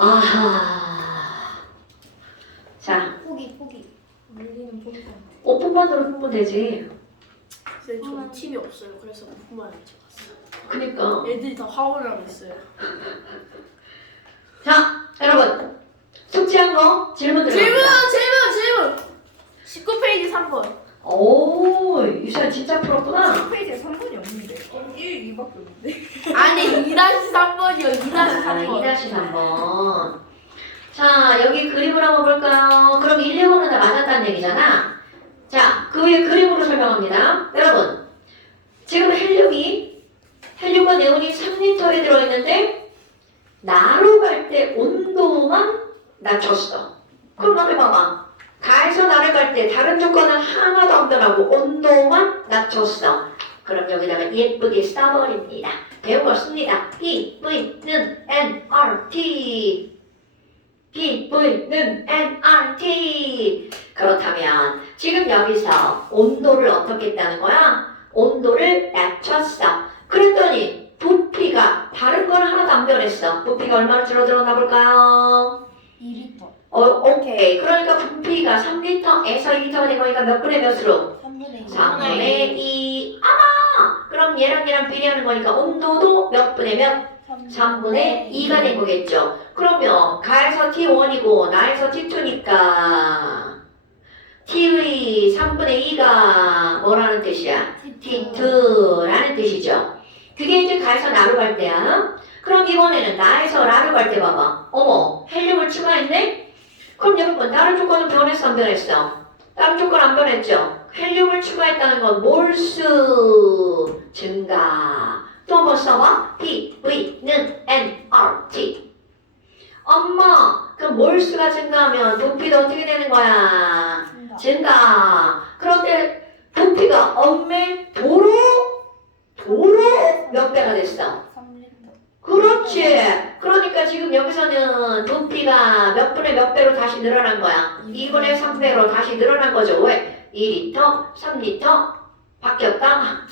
아하. 자, 포기. 물리는 포기. 오픈반으로 풀면 되지. 근데 저 팀이 없어요. 그래서 오픈만 찍었어요. 그니까. 애들이 다 화원을 하고 있어요. 자, 여러분. 숙지한 거 질문 들어갑니다. 질문! 19페이지 3번. 오, 유시아 진짜 풀었구나. 페이지에 3번이 없는데. 1, 2밖에 없는데. 아니 2-3번이요. 2-3번. 2-3번. 자, 여기 그림을 한번 볼까요? 그럼 1, 2번은 다 맞았다는 얘기잖아. 자, 그 위에 그림으로 설명합니다. 여러분, 지금 헬륨과 네온이 3리터에 들어있는데 나로 갈 때 온도만 낮췄어. 그럼 너네 봐봐. 가에서 나를 갈 때 다른 조건은 하나도 안 변하고 온도만 낮췄어. 그럼 여기다가 예쁘게 써버립니다. 배운 거 씁니다. PV는 nRT. PV는 nRT. 그렇다면 지금 여기서 온도를 어떻게 했다는 거야? 온도를 낮췄어. 그랬더니 부피가 다른 건 하나도 안 변했어. 부피가 얼마나 줄어들었나 볼까요? 2리터. 오케이. 그러니까 부피가 3리터에서 2리터가 된 거니까 몇 분의 몇으로? 3분의 2. 3분의 2. 아마! 그럼 얘랑 비례하는 거니까 온도도 몇 분의 몇? 3분의 2가 된 거겠죠. 그러면 가에서 T1이고 나에서 T2니까 T의 3분의 2가 뭐라는 뜻이야? T2라는 뜻이죠. 그게 이제 가에서 나로 갈 때야. 그럼 이번에는 나에서 라로 갈 때 봐봐. 어머, 헬륨을 추가했네? 그럼 여러분 다른 조건은 변했어 안 변했어? 다른 조건 안 변했죠? 헬륨을 추가했다는 건 몰수 증가. 또 한번 써봐. PV는 nRT. 엄마, 그럼 몰수가 증가하면 부피도 어떻게 되는 거야? 증가. 그런데 부피가 엄매 도로 몇 배가 됐어? 3리터. 그렇지. 그러니까 지금 여기서는 부피가 몇 분의 몇 배로 다시 늘어난 거야? 2분의 3배로 다시 늘어난 거죠. 왜? 2리터, 3리터 바뀌었다.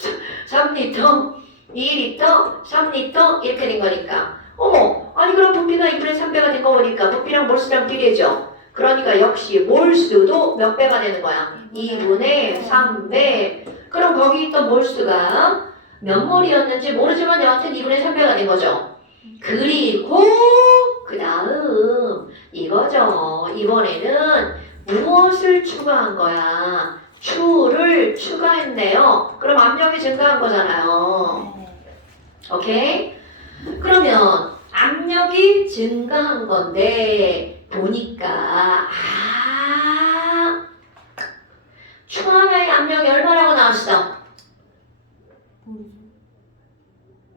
3리터, 2리터, 3리터 이렇게 된 거니까. 어머, 아니 그럼 부피가 2분의 3배가 된 거 보니까 부피랑 몰수랑 비례죠. 그러니까 역시 몰수도 몇 배가 되는 거야? 2분의 3배. 그럼 거기 있던 몰수가 몇 몰이었는지 모르지만 여하튼 2분의 3배가 된 거죠. 그리고 그 다음 이거죠. 이번에는 무엇을 추가한 거야? 추를 추가했네요. 그럼 압력이 증가한 거잖아요. 오케이? 그러면 압력이 증가한 건데 보니까 추 하나의 압력이 얼마라고 나왔어?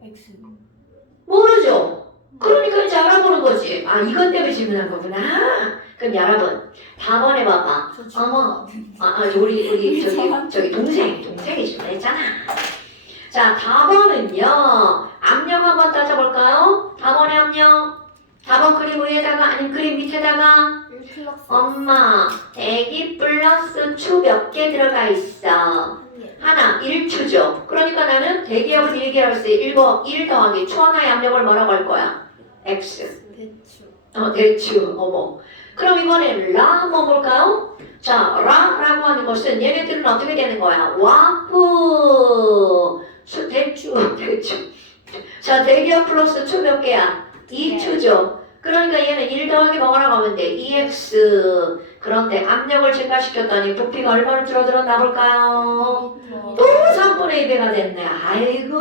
X. 모르죠? 그러니까 이제 알아보는 거지. 아, 이것 때문에 질문한 거구나. 그럼 여러분, 답원해 봐봐. 어머, 우리 저기 동생이 질문했잖아. 자, 답원은요. 압력 한번 따져볼까요? 답원의 압력. 답원 그림 위에다가 아니면 그림 밑에다가 1 플러스 엄마, 애기 플러스 추 몇 개 들어가 있어? 1. 하나, 1추죠. 그러니까 나는 대기압을 얘기할 때 1 더하기 추 하나의 압력을 뭐라고 할 거야? X. 대추. 대추. 어머. 그럼 이번에 라 한번 볼까요? 자, 라라고 하는 것은 얘네들은 어떻게 되는 거야? 와후. 대추. 자, 대기압 플러스 추 몇 개야? 2추죠. 그러니까 얘는 1 더하기 뭐라고 하면 돼? 2x. 그런데 압력을 증가시켰더니 부피가 얼마나 줄어들었나 볼까요? 또 3분의 2배가 됐네. 아이고.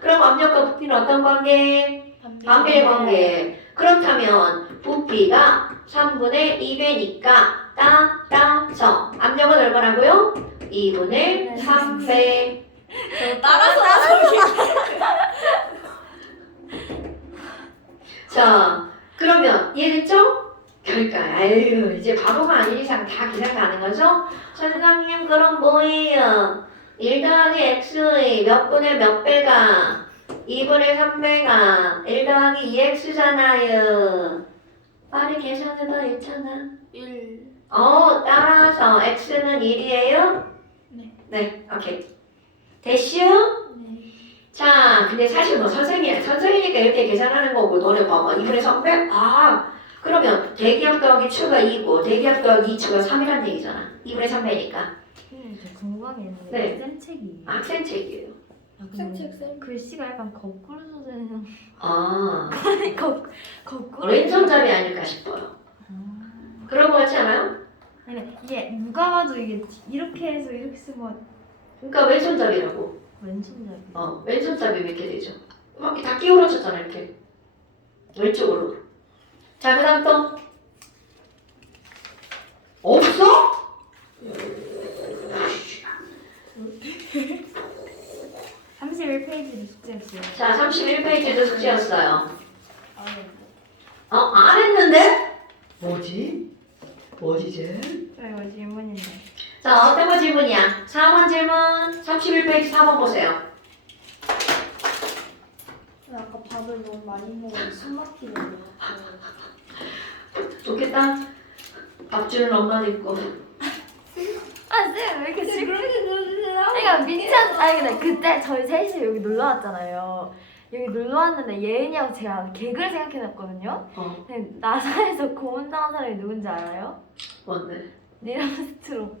그럼 압력과 부피는 어떤 관계? 관계의 관계. 그렇다면 부피가 3분의 2배니까 따라서 압력은 얼마라고요? 2분의 3배. 따라서 자, 그러면 이해됐죠? 그러니까 아유 이제 바보가 아닌 이상 다 계산 가는 거죠? 선생님 그럼 뭐예요? 1 더하기 x의 몇 분의 몇 배가 2분의 3배가 1 더하기 2x잖아요. 빨리 계산해봐 있잖아. 1. 따라서 x는 1이에요? 네. 네, 오케이. 대시요? 네. 자, 근데 사실 뭐 선생이니까 이렇게 계산하는 거고, 너네 봐봐. 2분의 300? 아, 그러면 대기압 더하기 추가 2고, 대기압 더하기 2추가 3이란 얘기잖아. 2분의 3배니까. 선생님 저 궁금한 게 있는데 네. 쌤 책이에요. 학생 책이에요. 학생책 쌤. 글씨가 약간 거꾸로 써져서 아, 아니 거꾸로 왼손잡이 아닐까 싶어요. 그런 거 같지 않아요? 아니 이게 누가 봐도 이게 이렇게 해서 이렇게 쓰면 그러니까 왼손잡이라고. 왼손잡이. 왼손잡이 이렇게 되죠. 막 다 끼우러졌잖아, 이렇게. 왼쪽으로. 자, 그 다음 또. 없어? 31페이지도 숙제했어요. 자, 31페이지도 숙제였어요. 아, 네. 안 했는데? 뭐지? 뭐지? 저 이거 질문인데. 자, 어떤 거 질문이야? 4번 질문. 31페이지 4번 보세요. 아까 밥을 너무 많이 먹어서 숨 막히는데. 좋겠다. 밥 주는 엄마도 있고. 아, 쌤 왜 이렇게 지금? 그러니까 민찬 아니 근데 그때 저희 셋이 여기 놀러 왔잖아요. 여기 놀러 왔는데 예은이하고 제가 개그를 생각해놨거든요. 근데 나사에서 고문당한 사람이 누군지 알아요? 뭔데? 니람스트롱.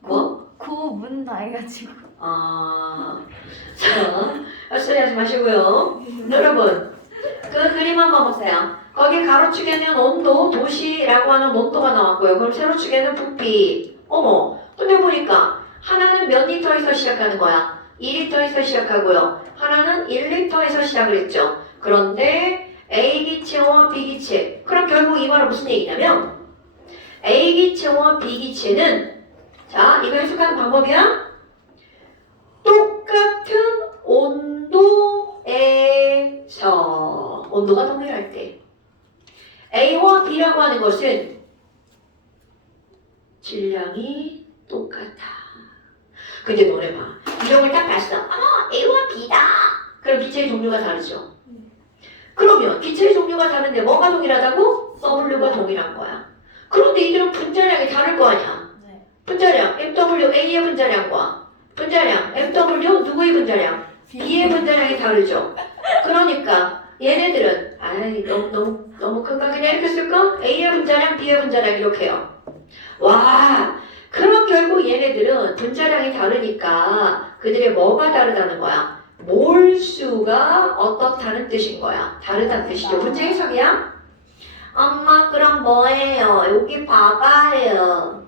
뭐? 고문 당해가지고. 자, 헛소리 하지 마시고요. 여러분, 그 그림 한번 보세요. 거기 가로축에는 온도, 도시라고 하는 온도가 나왔고요. 그럼 세로축에는 부피. 어머, 근데 보니까 하나는 몇 리터에서 시작하는 거야? 2리터에서 시작하고요. 하나는 1리터에서 시작을 했죠. 그런데 A기체와 B기체. 그럼 결국 이 말은 무슨 얘기냐면 A기체와 B기체는 자, 이거 해석하는 방법이야. 똑같은 온도에서 온도가 동일할 때 A와 B라고 하는 것은 질량이 똑같아. 근데 너네 봐. 이런 걸 딱 봤어. A와 B다. 그럼 기체의 종류가 다르죠. 그러면 기체의 종류가 다른데 뭐가 동일하다고? W가 동일한 거야. 그런데 이들은 분자량이 다를 거 아니야. 네. 분자량 MW A의 분자량과 분자량 MW 누구의 분자량? B의 분자량이 다르죠. 그러니까 얘네들은 너무 큰가? 그냥 이렇게 쓸까? A의 분자량, B의 분자량 이렇게요. 와, 그럼 결국 얘네들은 분자량이 다르니까 그들의 뭐가 다르다는 거야? 몰수가 어떻다는 뜻인 거야. 다르다는 뜻이죠. 문제 해석이야? 엄마 그럼 뭐예요? 여기 봐봐요.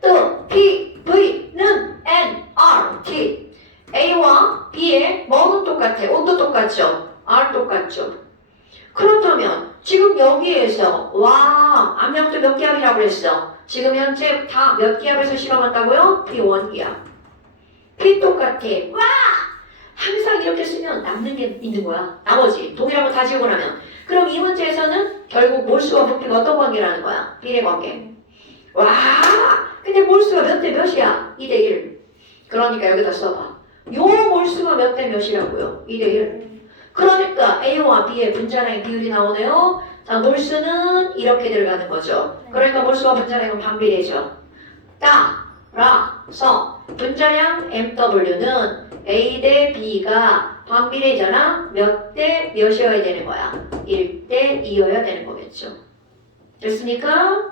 또 P, V는 N, R, T. A와 B의 뭐는 똑같아? 온도 똑같죠? R 똑같죠? 그렇다면 지금 여기에서 와 압력도 몇 기압이라고 그랬어? 지금 현재 다 몇 기압에서 실험한다고요? P1 기압. P 똑같아. 와! 항상 이렇게 쓰면 남는 게 있는 거야. 나머지 동일한 거 다 지우고 나면. 그럼 이 문제에서는 결국 몰수와 부피가 어떤 관계라는 거야? 비례 관계. 와! 근데 몰수가 몇 대 몇이야? 2대 1. 그러니까 여기다 써봐. 요 몰수가 몇 대 몇이라고요? 2대 1. 그러니까 A와 B의 분자량의 비율이 나오네요. 자, 몰수는 이렇게 들어가는 거죠. 그러니까 몰수와 분자량은 반비례죠. 따라서 분자량 MW는 A 대 B가 반비례잖아. 몇 대 몇이어야 되는 거야? 1대 2여야 되는 거겠죠. 됐습니까?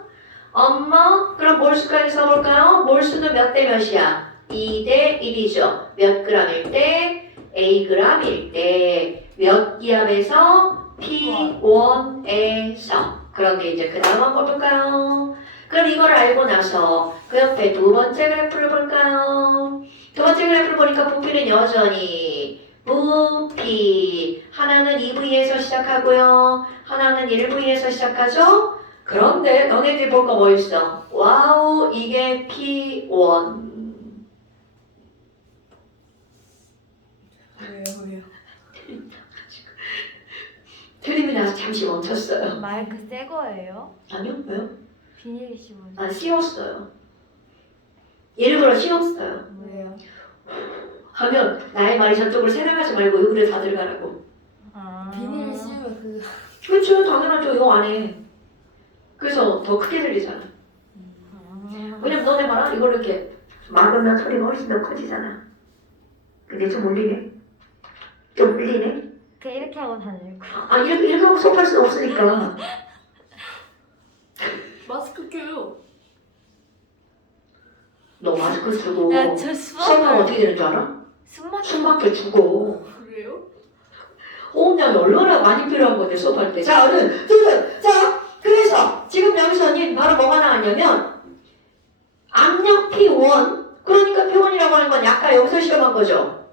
엄마, 그럼 몰수까지 써볼까요? 몰수는 몇 대 몇이야? 2대 1이죠. 몇 g일 때? A g일 때. 몇 기압에서? P1에서. 그런데 이제 그 다음 한번 볼까요? 그럼 이걸 알고 나서 그 옆에 두 번째 그래프를 볼까요? 두 번째 그래프를 보니까 부피는 여전히 부피 하나는 2V에서 시작하고요. 하나는 1V에서 시작하죠? 그런데 너네들 볼 거 뭐 있어? 와우, 이게 P1. 왜요? 틀림이 나서 잠시 멈췄어요. 마이크 새 거예요? 아니요? 왜요? 비닐이 씌워져. 씌웠어요. 일부러 씌웠어요. 왜요? 하면 나의 말이 저쪽으로 새나가지 말고 여기로 다 들어가라고. 비닐을 씌우면 그 그렇죠. 당연하죠. 요 안에. 그래서 더 크게 들리잖아. 왜냐면 너네 봐라. 이걸 이렇게 막으면 소리가 훨씬 더 커지잖아. 근데 좀 올리게. 좀 흘리네. 그냥 이렇게 하고 다니고. 아 이렇게 하고 수업할 수 없으니까. 마스크 껴요. 너 마스크 쓰고 야, 저 수업하면 수업을 어떻게 되는 줄 알아? 숨막혀. 숨 막혀 죽어. 그래요? 호흡량이 얼마나 많이 필요한 건데 수업할 때. 자, 얼른 둘. 자, 그래서 지금 여기서는 바로 뭐가 나왔냐면 압력 P1. 그러니까 P1이라고 하는 건 아까 여기서 실험한 거죠.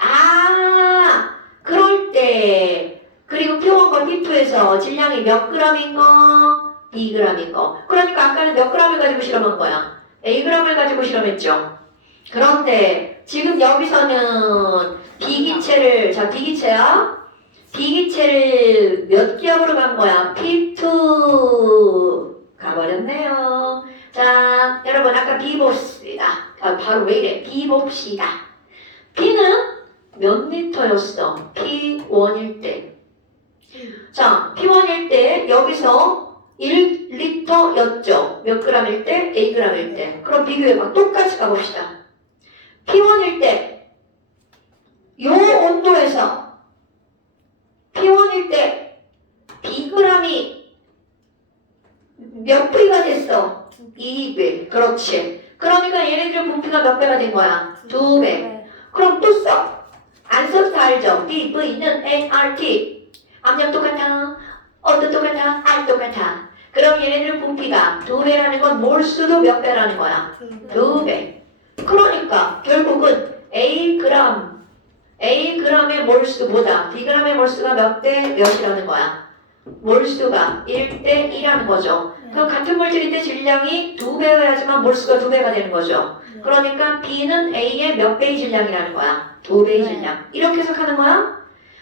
아, 그럴 때 그리고 P1과 P2에서 질량이 몇 g인 거, Bg인 거. 그러니까 아까는 몇 g을 가지고 실험한 거야. Ag을 가지고 실험했죠. 그런데 지금 여기서는 비기체를, 자, 비기체야. 비기체를 몇 기압으로 간 거야? P2 가버렸네요. 자, 여러분 아까 B 봅시다. 아, 바로 왜 이래? B 봅시다. B는 몇 리터였어? P1일 때. 자, P1일 때 여기서 1리터였죠. 몇 g일 때? Ag일 때. 그럼 비교해봐. 똑같이 가봅시다. P1일 때, 요 온도에서 P1일 때 Bg이 몇 V가 됐어? 2배. 그렇지. 그러니까 얘네들 부피가 몇 배가 된 거야? 2배. 그럼 또 써. 안 써도 다 알죠? B, V는 nRT. 압력 똑같아. 온도 똑같아. R 똑같아. 그럼 얘네들 부피가 2배라는 건 몰수도 몇 배라는 거야? 2배. 그러니까 결국은 Ag의 몰수보다 Bg의 몰수가 몇 대 몇이라는 거야? 몰수가 1대 2라는 거죠. 그럼 같은 물질인데 질량이 2배여야지만 몰수가 2배가 되는 거죠. 그러니까 B는 A의 몇 배의 질량이라는 거야? 2배의 질량. 이렇게 해석하는 거야?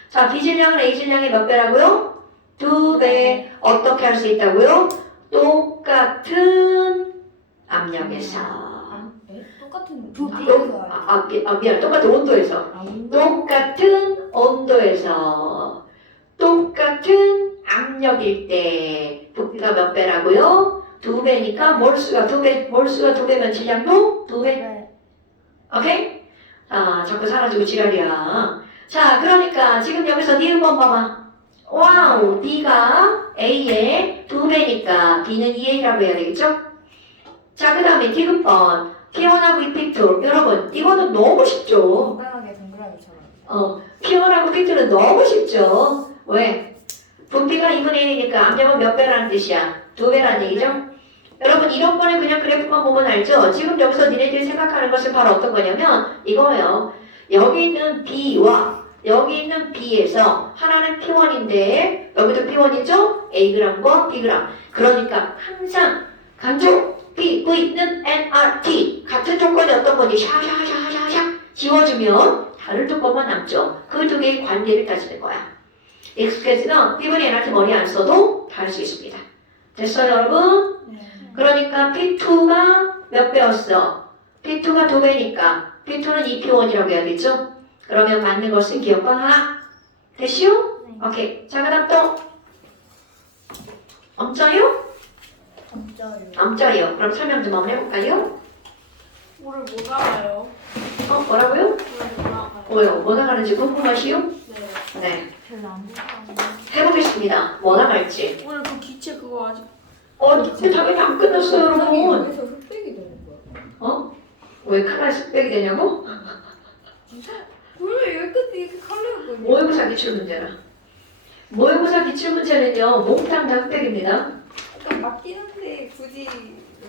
자, B 질량은 A 질량의 몇 배라고요? 2배. 어떻게 할 수 있다고요? 똑같은 압력에서. 똑같은 미안. 똑같은 온도에서. 똑같은 온도에서. 똑같은 압력일 때 부피가 몇 배라고요? 2배니까 몰수가 2배. 몰수가 2배면 질량도 2배. 네. 오케이? 자, 자꾸 사라지고 지랄이야. 자, 그러니까 지금 여기서 니은 번 봐봐. 와우, B가 A의 2배니까 B는 2A라고 해야 되겠죠? 자, 그 다음에 디귿번 P1하고 P2. 여러분, 이거는 너무 쉽죠? 간단하게 동그라미처럼. P1하고 P2는 너무 쉽죠? 왜? 부피가 2분의 1이니까 압력은 몇 배라는 뜻이야? 2배라는 얘기죠? 여러분, 이런 거는 그냥 그래프만 보면 알죠? 지금 여기서 니네들이 생각하는 것은 바로 어떤 거냐면 이거예요. 여기 있는 B와 여기 있는 B에서 하나는 P1인데 여기도 P1이죠? Ag과 Bg. 그러니까 항상 간접 B, V는 nRT 같은 조건이 어떤 거지? 샤샤샤샤샤 지워주면 다른 조건만 남죠. 그 두 개의 관계를 따지는 거야. 익스프레스는 P분의 nRT 머리 안 써도 다 할 수 있습니다. 됐어요, 여러분? 네. 그러니까 P2가 몇 배였어? P2가 2배니까 P2는 2P1이라고 해야겠죠? 그러면 맞는 것은 기억과 하나. 됐시요? 네. 오케이. 자, 그 다음 또 엄자요? 진짜요. 암자예요. 그럼 설명 좀 한번 해볼까요? 물을 못 알아요. 뭐라고요? 물을 못 알아요. 뭐요? 뭐 나가는지 궁금하시요? 네. 네. 별로 안 무서워. 해보겠습니다. 뭐 나갈지. 오늘 그 기체 그거 아직 근데 당연히 안 끝났어요, 여러분. 여기서 흑백이 되는 거야. 왜 카메라 습백이 되냐고? 왜 여기까지 이렇게 칼라가 보이냐? 모의고사 기출문제라. 모의고사 기출문제는요, 몽땅 다 흑백입니다. 약간 맞긴 한데 굳이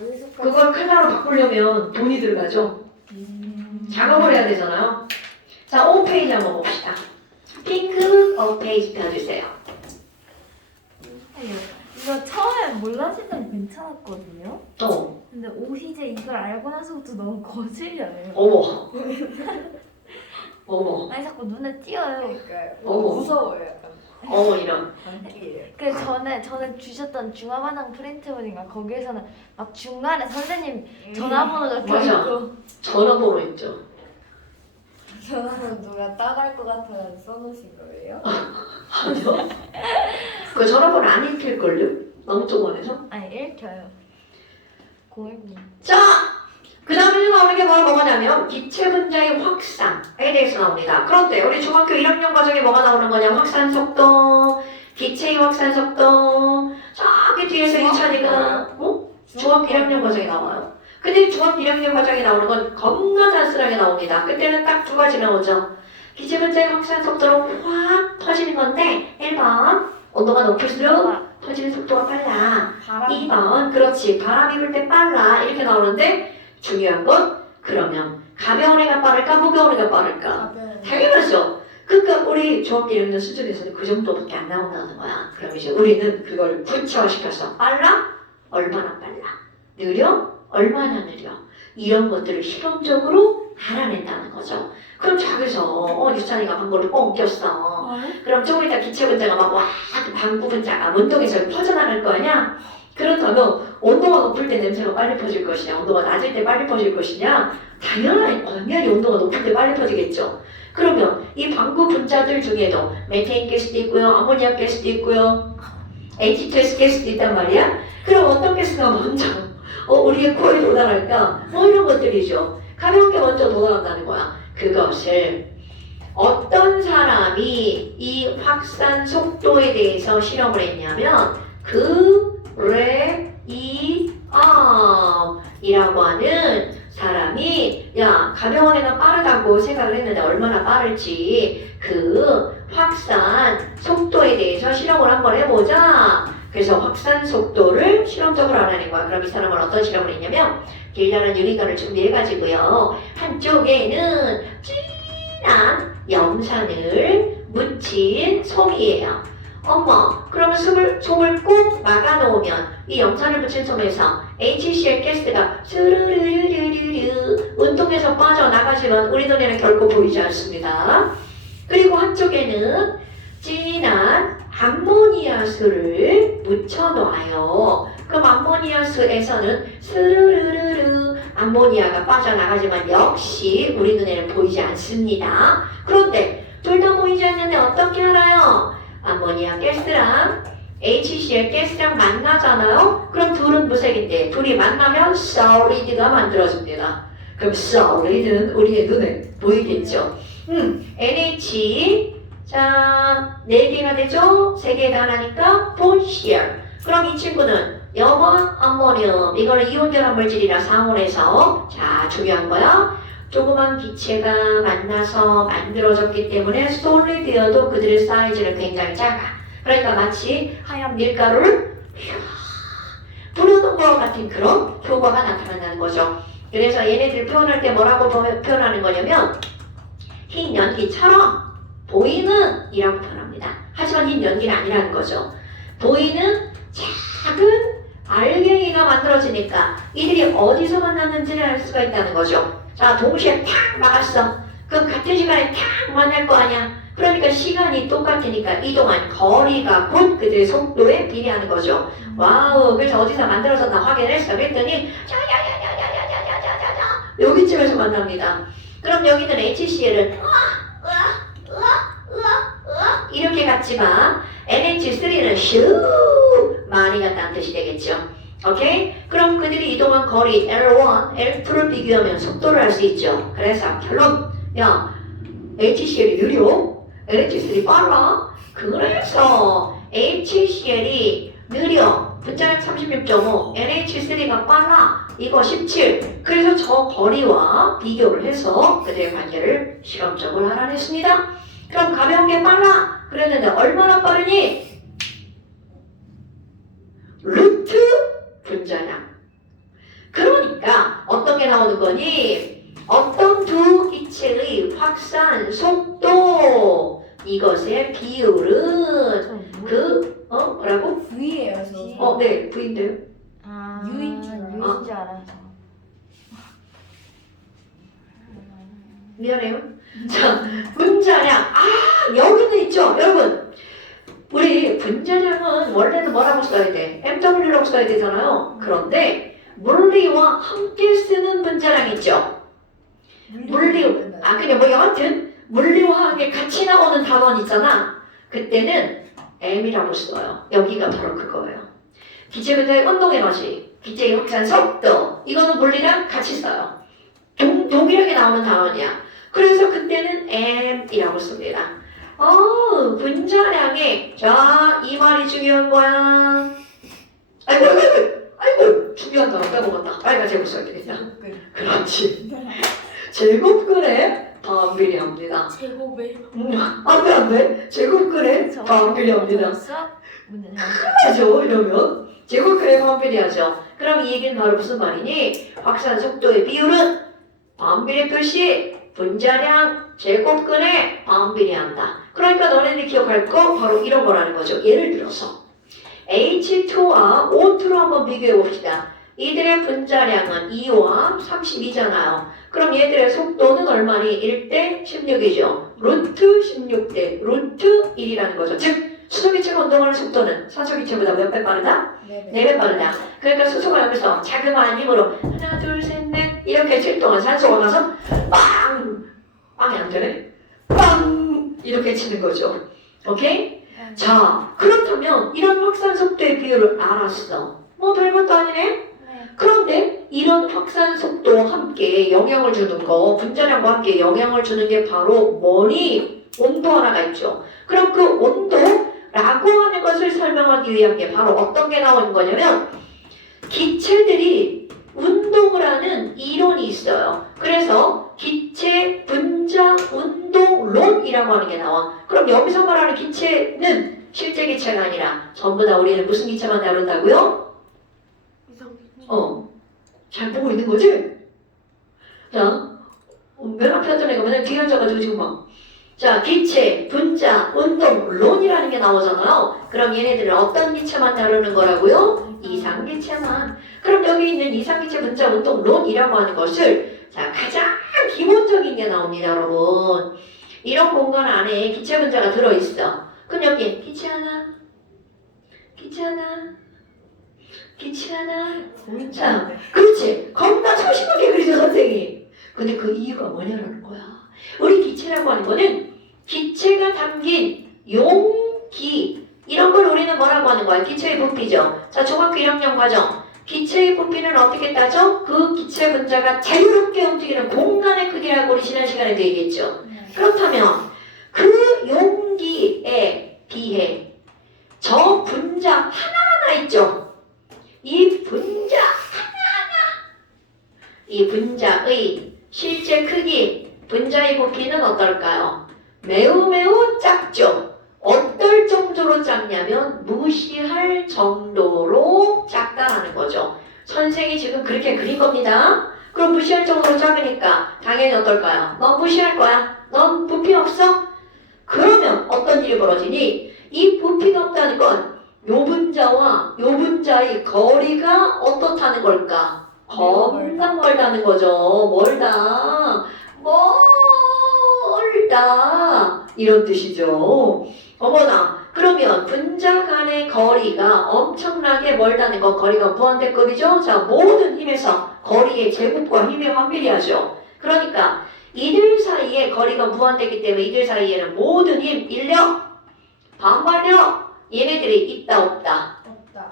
여기서까지. 그걸 칼라로 바꾸려면 돈이 들어가죠. 작업을 해야 되잖아요. 자, 5페이지 한번 봅시다. 핑크 5페이지 펴주세요. 이거 처음에 몰랐을 땐 괜찮았거든요. 또, 근데 오희제 이걸 알고 나서부터 너무 거슬려요. 어머. 어머. 아니 자꾸 눈에 띄어요. 그러니까요. 어머. 무서워요 약간. 어머, 이런. 단기예요. 그 저는 주셨던 중화반항 프린트물인가 거기에서는 막 중간에 선생님 전화번호 적혀 맞아. 있고 전화번호 있죠. 저는 누가 따갈 것 같아서 써놓으신 거예요? 아니요. 그 전화번호 안 읽힐걸요? 너무 조그만해서. 아니 읽혀요. 010. 자, 그 다음에 나오는 게 뭐냐면 기체 분자의 확산에 대해서 나옵니다. 그런데 우리 중학교 1학년 과정에 뭐가 나오는 거냐? 확산 속도, 기체의 확산 속도. 저기 뒤에서 이찬이가 중학교 1학년 과정에 나와요. 근데 중학교 1학년 과정에 나오는 건 겁나 단순하게 나옵니다. 그때는 딱 두 가지 나오죠. 기체 분자의 확산 속도로 확 터지는 건데 1번 온도가 높을수록 터지는 속도가 빨라. 바람. 2번 그렇지 바람이 불 때 빨라 이렇게 나오는데 중요한 건 그러면 가벼운 애가 빠를까 무거운 애가 빠를까? 가벼운. 당연하죠. 그러니까 우리 중학교 1학년 수준에서는 그 정도밖에 안 나온다는 거야. 그럼 이제 우리는 그걸 구체화시켜서 빨라? 얼마나 빨라? 느려? 얼마나 느려? 이런 것들을 실험적으로 알아낸다는 거죠. 그럼 저기서 유찬이가 방구를 뻥 꼈어. 그럼 조금 이따 기체 분자가 그 방구 분자가 운동에서 퍼져나갈 거 아니야? 그렇다면 온도가 높을 때 냄새가 빨리 퍼질 것이냐, 온도가 낮을 때 빨리 퍼질 것이냐? 당연히 온도가 높을 때 빨리 퍼지겠죠. 그러면 이 방구 분자들 중에도 메테인 가스도 있고요, 아모니아 가스도 있고요, H2S 가스도 있단 말이야. 그럼 어떤 가스가 먼저 우리의 코에 도달할까? 이런 것들이죠. 가벼운 게 먼저 도달한다는 거야. 그것을 어떤 사람이 이 확산 속도에 대해서 실험을 했냐면 이라고 하는 사람이 가벼운 애가 빠르다고 생각을 했는데 얼마나 빠를지 그 확산 속도에 대해서 실험을 한번 해보자. 그래서 확산 속도를 실험적으로 알아낸 거야. 그럼 이 사람은 어떤 실험을 했냐면 길다란 유리관을 준비해가지고요. 한쪽에는 진한 염산을 묻힌 솜이에요. 그러면 솜을 꼭 막아놓으면 이 염산을 묻힌 솜에서 HCl 가스가 스르르르르르 운동에서 빠져나가지만 우리 눈에는 결코 보이지 않습니다. 그리고 한쪽에는 진한 암모니아수를 묻혀놔요. 그럼 암모니아수에서는 스르르르르 암모니아가 빠져나가지만 역시 우리 눈에는 보이지 않습니다. 그런데 둘 다 보이지 않는데 어떻게 알아요? 암모니아 가스랑 HCl 가스랑 만나잖아요? 그럼 둘은 무색인데 둘이 만나면 solid가 만들어집니다. 그럼 solid는 우리의 눈에 보이겠죠? NH 자, 4개가 되죠? 3개가 하나니까 본시얼. 그럼 이 친구는 염원, 암모늄. 이거는 이온결합 물질이라 상온에서 자, 중요한 거야. 조그만 기체가 만나서 만들어졌기 때문에 솔리드여도 그들의 사이즈는 굉장히 작아. 그러니까 마치 하얀 밀가루를 뿌려놓은 것 같은 그런 효과가 나타난다는 거죠. 그래서 얘네들 표현할 때 뭐라고 표현하는 거냐면 흰 연기처럼 보이는 이라고 표현합니다. 하지만 흰 연기는 아니라는 거죠. 보이는 작은 알갱이가 만들어지니까 이들이 어디서 만났는지를 알 수가 있다는 거죠. 자, 동시에 탁 막았어. 그럼 같은 시간에 탁 만날 거 아니야. 그러니까 시간이 똑같으니까 이동한 거리가 곧 그들의 속도에 비례하는 거죠. 와우, 그래서 어디서 만들어졌나 확인했어. 그랬더니 자자자자자자자자 여기쯤에서 만납니다. 그럼 여기는 HCl은 이렇게 갔지만 NH3는 슈 많이 갔다는 뜻이 되겠죠. 오케이? 그럼 그들이 이동한 거리 L1, L2를 비교하면 속도를 알 수 있죠. 그래서 결론 HCl이 느려? NH3 빨라? 그래서 HCl이 느려 분자량 36.5 NH3가 빨라 이거 17 그래서 저 거리와 비교를 해서 그들의 관계를 실험적으로 알아냈습니다. 그럼 가벼운 게 빨라 그랬는데 얼마나 빠르니? 루트 분자량. 그러니까 어떤 게 나오는 거니? 어떤 두 기체의 확산 속도 이것의 비율은 뭐라고? V예요, 저. 네 V인데요. U인 줄 알아요. 줄 알아서. 미안해요. 자, 분자량. 여기는 있죠, 여러분. 우리 분자량은 원래는 뭐라고 써야 돼? MW라고 써야 되잖아요. 그런데 물리와 함께 쓰는 분자량 있죠. 그냥 여하튼 물리와 함께 같이 나오는 단원 있잖아. 그때는 M이라고 써요. 여기가 바로 그거예요. 기체 분자의 운동 에너지, 기체의 확산 속도. 이거는 물리랑 같이 써요. 동일하게 나오는 단원이야. 그래서 그때는 M이라고 씁니다. 분자량에 자, 이 말이 중요한 거야. 아이고, 중요한 단어 빼먹었다. 빨리 제곱 써야 되겠다. 그렇지. 제곱근의 반비례합니다. 제곱에 안 돼. 제곱근의 반비례합니다. 수학 문제 하죠, 이러면. 제곱근의 반비례하죠. 그럼 이 얘기는 바로 무슨 말이니? 확산 속도의 비율은 반비례 표시 분자량 제곱근에 반비례한다. 그러니까 너네들이 기억할 거 바로 이런 거라는 거죠. 예를 들어서 H2와 O2로 한번 비교해 봅시다. 이들의 분자량은 2와 32잖아요. 그럼 얘들의 속도는 얼마니? 1대 16이죠. 루트 16대 루트 1이라는 거죠. 즉 수소기체가 운동하는 속도는 산소기체보다 몇 배 빠르다? 4배 빠르다. 그러니까 수소가 여기서 자그마한 힘으로 하나 둘 셋 넷 이렇게 칠 동안 산소가 가서 빵! 빵이 안 되네? 빵! 이렇게 치는 거죠. 오케이? 자, 그렇다면 이런 확산 속도의 비율을 알았어. 뭐 별것도 아니네? 그런데 이런 확산 속도와 함께 영향을 주는 거, 분자량과 함께 영향을 주는 게 바로 뭐니? 온도 하나가 있죠. 그럼 그 온도라고 하는 것을 설명하기 위한 게 바로 어떤 게 나오는 거냐면 기체들이 운동을 하는 이론이 있어요. 그래서 기체 분자 운동론이라고 하는 게 나와. 그럼 여기서 말하는 기체는 실제 기체가 아니라 전부 다 우리는 무슨 기체만 다룬다고요? 잘 보고 있는 거지? 자, 맨 앞에 앉은 애가 맨날 뒤에 앉아가지고 지금 막. 자, 기체, 분자, 운동론이라는 게 나오잖아요. 그럼 얘네들은 어떤 기체만 다루는 거라고요? 이상기체만. 그럼 여기 있는 이상기체, 분자, 운동론이라고 하는 것을 자, 가장 기본적인 게 나옵니다, 여러분. 이런 공간 안에 기체 분자가 들어있어. 그럼 여기 기체 하나, 기체 하나, 기체 하나. 자, 그렇지. 겁나 소심하게 그리죠, 선생님. 근데 그 이유가 뭐냐라는 거야. 우리 기체라고 하는 거는 기체가 담긴 용기 이런 걸 우리는 뭐라고 하는 거야? 기체의 부피죠. 자, 중학교 1학년 과정. 기체의 부피는 어떻게 따져? 그 기체 분자가 자유롭게 움직이는 공간의 크기라고 우리 지난 시간에도 얘기했죠. 그렇다면 그 용기에 비해 저 분자 하나하나 있죠. 이 분자 하나하나 이 분자의 실제 크기 분자의 부피는 어떨까요? 매우 작죠. 어떨 정도로 작냐면 무시할 정도로 작다라는 거죠. 선생이 지금 그렇게 그린 겁니다. 그럼 무시할 정도로 작으니까 당연히 어떨까요? 넌 무시할 거야. 넌 부피 없어? 그러면 어떤 일이 벌어지니? 이 부피가 없다는 건 요 분자와 요 분자의 거리가 어떻다는 걸까? 겁나 멀다는 거죠. 멀다. 이런 뜻이죠. 어머나, 그러면 분자 간의 거리가 엄청나게 멀다는 건 거리가 무한대급이죠. 자, 모든 힘에서 거리의 제곱과 힘의 확률이하죠. 그러니까 이들 사이에 거리가 무한대기 때문에 이들 사이에는 모든 힘, 인력, 반발력 얘네들이 있다 없다?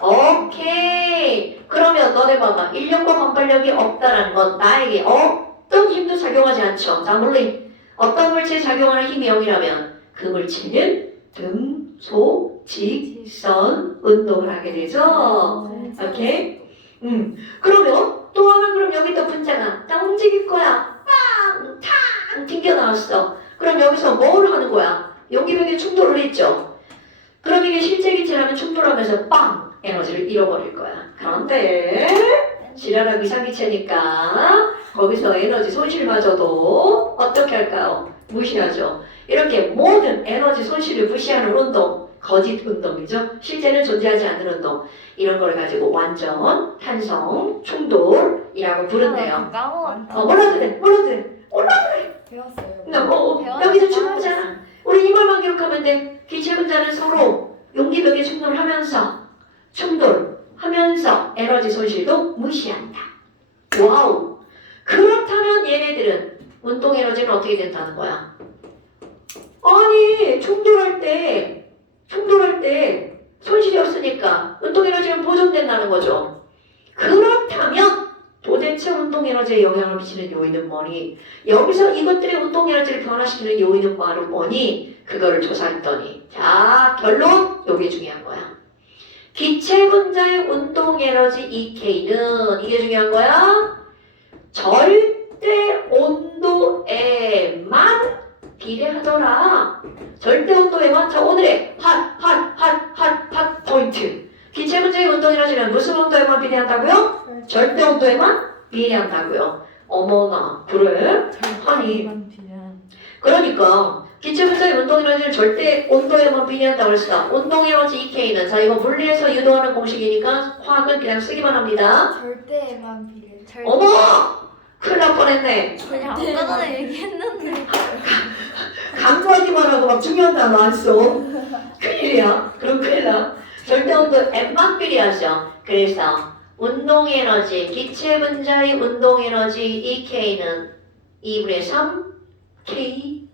오케이. 그러면 너네 봐봐. 인력과 반발력이 없다라는 건 나에게 어떤 힘도 작용하지 않죠. 자, 물론 어떤 물체에 작용하는 힘이 0이라면 그 물체는 등, 직선 운동을 하게 되죠. 오케이? 그러면 또 하나 그럼 여기 또 분자가 딱 움직일 거야. 빵! 탕! 튕겨나왔어. 그럼 여기서 뭘 하는 거야? 용기벽에 충돌을 했죠. 그럼 이게 실제 기체라면 충돌하면서 빵! 에너지를 잃어버릴 거야. 그런데 지랄한 이상기체니까 거기서 에너지 손실마저도 어떻게 할까요? 무시하죠. 이렇게 모든 에너지 손실을 무시하는 운동, 거짓 운동이죠. 실제는 존재하지 않는 운동. 이런 걸 가지고 완전 탄성 충돌이라고 부른대요. 까먹었다. 몰라도 돼. 배웠어요. 여기서 충돌하잖아. 우리 이말만 기록하면 돼. 기체 분자는 서로 용기벽에 충돌하면서 에너지 손실도 무시한다. 와우. 그렇다면 얘네들은 운동 에너지는 어떻게 된다는 거야? 아니, 충돌할 때 손실이 없으니까 운동 에너지는 보존된다는 거죠. 그렇다면 도대체 운동 에너지 운동에너지에 영향을 미치는 요인은 뭐니? 여기서 이것들의 운동에너지를 변화시키는 요인은 뭐니? 그거를 조사했더니 자 결론 요게 중요한 거야. 기체 분자의 운동에너지 EK는 이게 중요한 거야. 절대 온도에만 비례하더라. 절대 온도에만. 자 오늘의 핫 포인트. 기체 분자의 운동에너지는 무슨 온도에만 비례한다고요? 절대 온도에만 비례한다고요. 어머나 그래? 아니 그러니까 기체 분자의 운동에너지는 절대 온도에만 비례한다고 그랬어. 운동에너지 EK는 자 이거 물리에서 유도하는 공식이니까 화학은 그냥 쓰기만 합니다. 절대에만 비례. 어머! 큰일 날 뻔했네. 그냥 아까 전에 얘기했는데. 강조하기만 하고 막 중요한 단어 안 써. 큰일이야. 그럼 큰일 나. 절대 온도 M만 비례하죠. 그래서 운동에너지, 기체 분자의 운동에너지 EK는 2분의 3 K.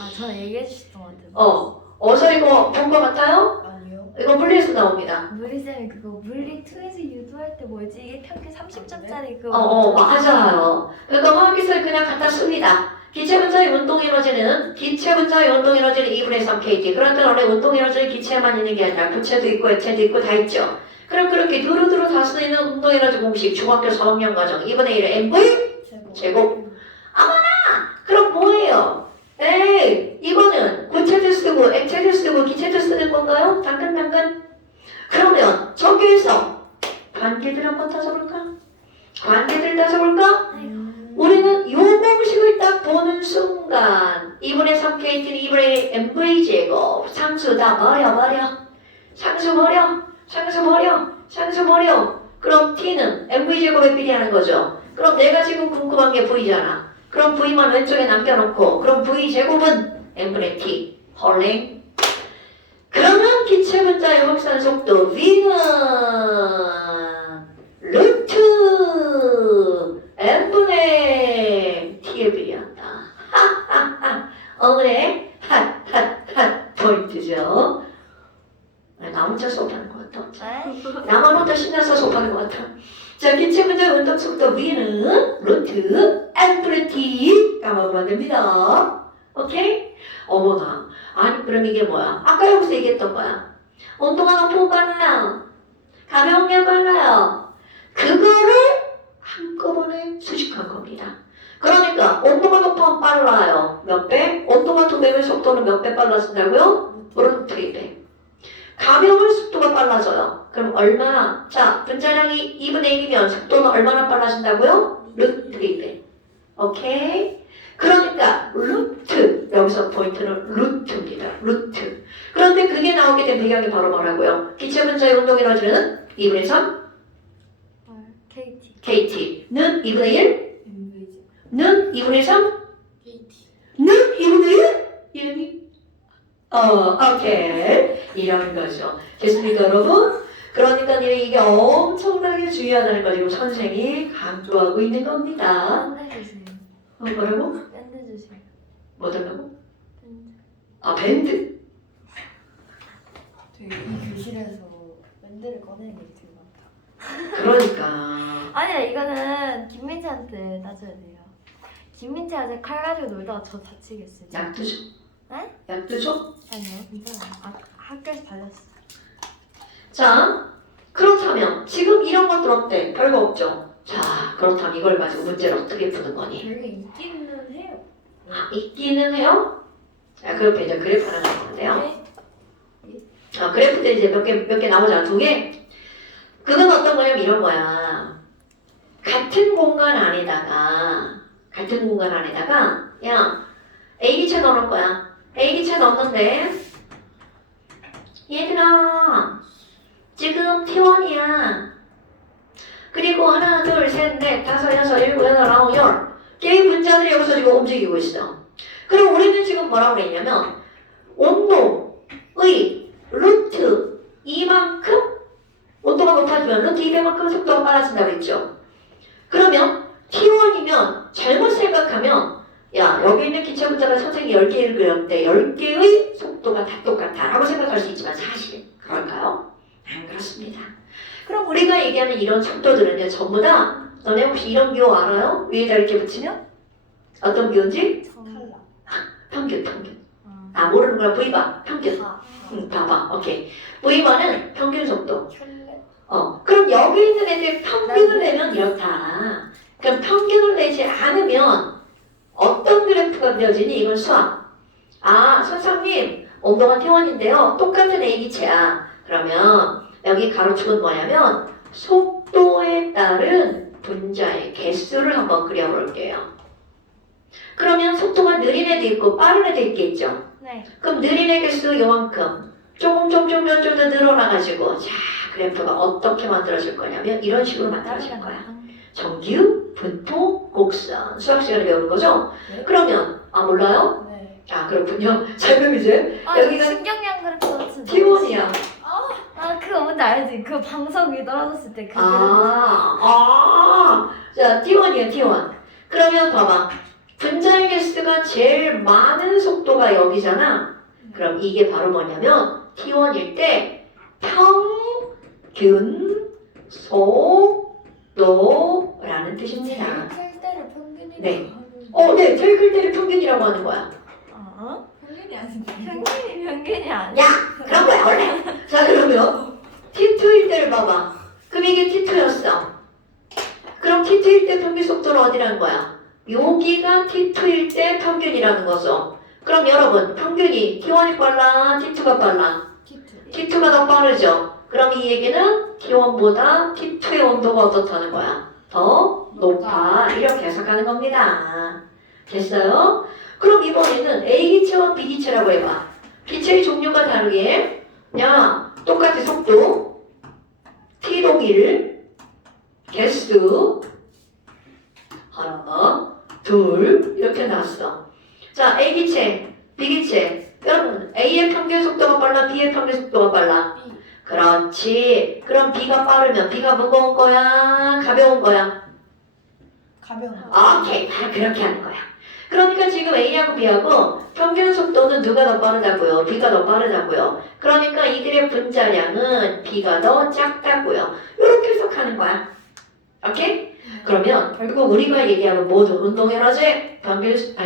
아 저는 얘기해 주셨던 것 같아요. 어서 이거 본 것 같아요? 아니요. 이거 물리에서 나옵니다. 물리쌤이 그거 물리 2에서 유도할 때 뭐지? 이게 평균 30점짜리 그거. 맞아요. 그러니까 화학기술 그냥 갖다 씁니다. 기체 분자의 운동에너지는 2분의 3 KT. 그런데 원래 운동에너지는 기체만 있는 게 아니라 부체도 있고 액체도 있고 다 있죠. 그럼 그렇게 두루두루 다 쓰이는 운동에너지 공식 중학교 4학년 과정 2분의 1의 MV 제곱. 그럼 뭐예요? 에이 이거는 고체도 쓰고 액체도 쓰고 기체도 쓰는 건가요? 당근. 그러면 저기에서 관계들 한번 따져볼까? 관계들 따져볼까? 우리는 요 공식을 딱 보는 순간 2분의 3KT는 2분의 1 MV 제곱 상수 다 버려. 상수 버려. 그럼 T는 MV 제곱에 비례하는 거죠. 그럼 내가 지금 궁금한 게 V잖아. 그럼 V만 왼쪽에 남겨놓고 그럼 V 제곱은 M분의 T 헐랭. 그러면 기체 분자의 확산 속도 V는 루트 M분의 T에 비례한다. 오늘의 핫 포인트죠. 나 혼자 수업하는 것 같아. 나만 혼자 신나서 수업하는 것 같아. 자, 기체 분자의 운동 속도 V는 루트 M분의 T 까먹으면 됩니다. 오케이? 어머나. 아니 그럼 이게 뭐야? 아까 여기서 얘기했던 거야. 온도가 높으면 빨라요. 가벼운 게 빨라요. 그거를 한꺼번에 수식한 겁니다. 그러니까 온도가 높으면 빨라요. 몇 배? 온도가 더 되면 속도는 몇 배 빨라진다고요? 루트 2배. 가벼운 속도가 빨라져요. 그럼 얼마나? 자, 분자량이 2분의 1이면 속도는 얼마나 빨라진다고요? 루트 2배. 오케이? 그러니까 루트, 여기서 포인트는 루트입니다. 루트. 그런데 그게 나오게 된 배경이 바로 뭐라고요? 기체 분자의 운동에너지는 2분의 3 KT. KT는 2분의 1 MV죠. 는 2분의 3 KT. 는 2분의 1 이름이 오케이. 이런 거죠. 됐습니까 여러분? 그러니까 이게 엄청나게 중요하다는 거 지금 선생이 강조하고 있는 겁니다. 밴드 주세요. 뭐라고? 밴드 주세요. 뭐 달라고? 밴드. 밴드. 되게 이 교실에서 밴드를 꺼내는 게 되게 많다. 그러니까 아니야 이거는 김민채한테 따져야 돼요. 김민채가 제 칼 가지고 놀다가 저 다치겠어요. 약도 줘? 네? 약도 줘? 아니요 괜찮아요. 학교에서 발렸어. 자, 그렇다면 지금 이런 것들 어때? 별거 없죠? 자, 그렇다면 이걸 가지고 문제를 어떻게 푸는 거니? 별게 있기는 해요. 있기는 해요? 자, 그렇게 이제 그래프 하나 나오는데요. 네. 그래프 때 이제 몇 개 나오잖아, 2개. 그건 어떤 거냐면 이런 거야. 같은 공간 안에다가 야, A기체 넣을 거야. A기체 넣었는데 얘들아 지금 T1이야. 그리고 하나, 둘, 셋, 넷, 다섯, 여섯, 일곱, 여덟, 아홉, 열 개의 분자들이 여기서 지금 움직이고 있어. 그럼 우리는 지금 뭐라고 그랬냐면 온도의 루트 이만큼 온도가 높아지면 루트 2배만큼 속도가 빨라진다고 했죠. 그러면 T1이면 잘못 생각하면 야 여기 있는 기체 분자가 선생님이 10개를 그렸는데 10개의 속도가 다 똑같아 라고 생각할 수 있지만 사실 그럴까요? 안 그렇습니다. 그럼 우리가 얘기하는 이런 속도들은요 전부 다 너네 혹시 이런 기호 알아요? 위에다 이렇게 붙이면? 어떤 기호인지? 탈락. 평균. 아, 모르는 거야. V바. 평균. 다. 봐봐. 오케이. V바는 평균 속도. 혈레. 그럼 여기 있는 애들 평균을 내면 이렇다. 그럼 평균을 내지 않으면 어떤 그래프가 그려지니? 이건 수학. 아, 선생님, 운동한 T1인데요. 똑같은 A기체야. 그러면 여기 가로축은 뭐냐면 속도에 따른 분자의 개수를 한번 그려볼게요. 그러면 속도가 느린 애도 있고 빠른 애도 있겠죠. 네. 그럼 느린 애 개수 요만큼 조금 더 늘어나가지고 자, 그래프가 어떻게 만들어질 거냐면 이런 식으로 만들어질 거야. 정규, 분포, 곡선. 수학 시간에 배우는 거죠? 네. 그러면 몰라요? 네. 아, 그렇군요. 자, 그럼 이제 아, 여기가 신경량 그래프 같은. T1이야. 아, 그거 뭔지 알지? 그 방석 위에 떨어졌을 때 그. 자, T1이야, T1. 그러면 봐봐. 분자의 개수가 제일 많은 속도가 여기잖아. 그럼 이게 바로 뭐냐면 T1일 때 평균 속도라는 뜻입니다. 클 때를 평균이라고 네. 하는. 네, 제일 클 때를 평균이라고 하는 거야. 평균이 아닌데. 평균이 아니야. 야, 그런 거야, 원래. 자, 그러면 T2일 때를 봐봐. 그럼 이게 T2였어. 그럼 T2일 때 평균 속도는 어디라는 거야? 여기가 T2일 때 평균이라는 거죠. 그럼 여러분, 평균이 T1이 빨라, T2가 빨라? T2. T2가 더 빠르죠. 그럼 이 얘기는 T1보다 T2의 온도가 어떻다는 거야? 더 높아. 이렇게 해석하는 겁니다. 됐어요? 그럼 이번에는 A기체와 B기체라고 해봐. 기체의 종류가 다르게 그냥 똑같이 속도, T동일, 개수 하나, 둘 이렇게 나왔어. 자, A기체, B기체. 여러분, A의 평균 속도가 빨라, B의 평균 속도가 빨라? B. 그렇지. 그럼 B가 빠르면 B가 무거운 거야? 가벼운 거야? 가벼운. 오케이. 바로 그렇게 하는 거야. 그러니까 지금 A하고 B하고 평균 속도는 누가 더 빠르다고요? B가 더 빠르다고요. 그러니까 이들의 분자량은 B가 더 작다고요. 이렇게 해석하는 거야. 오케이? 그러면 결국 우리가 얘기하는 모든 운동 에너지,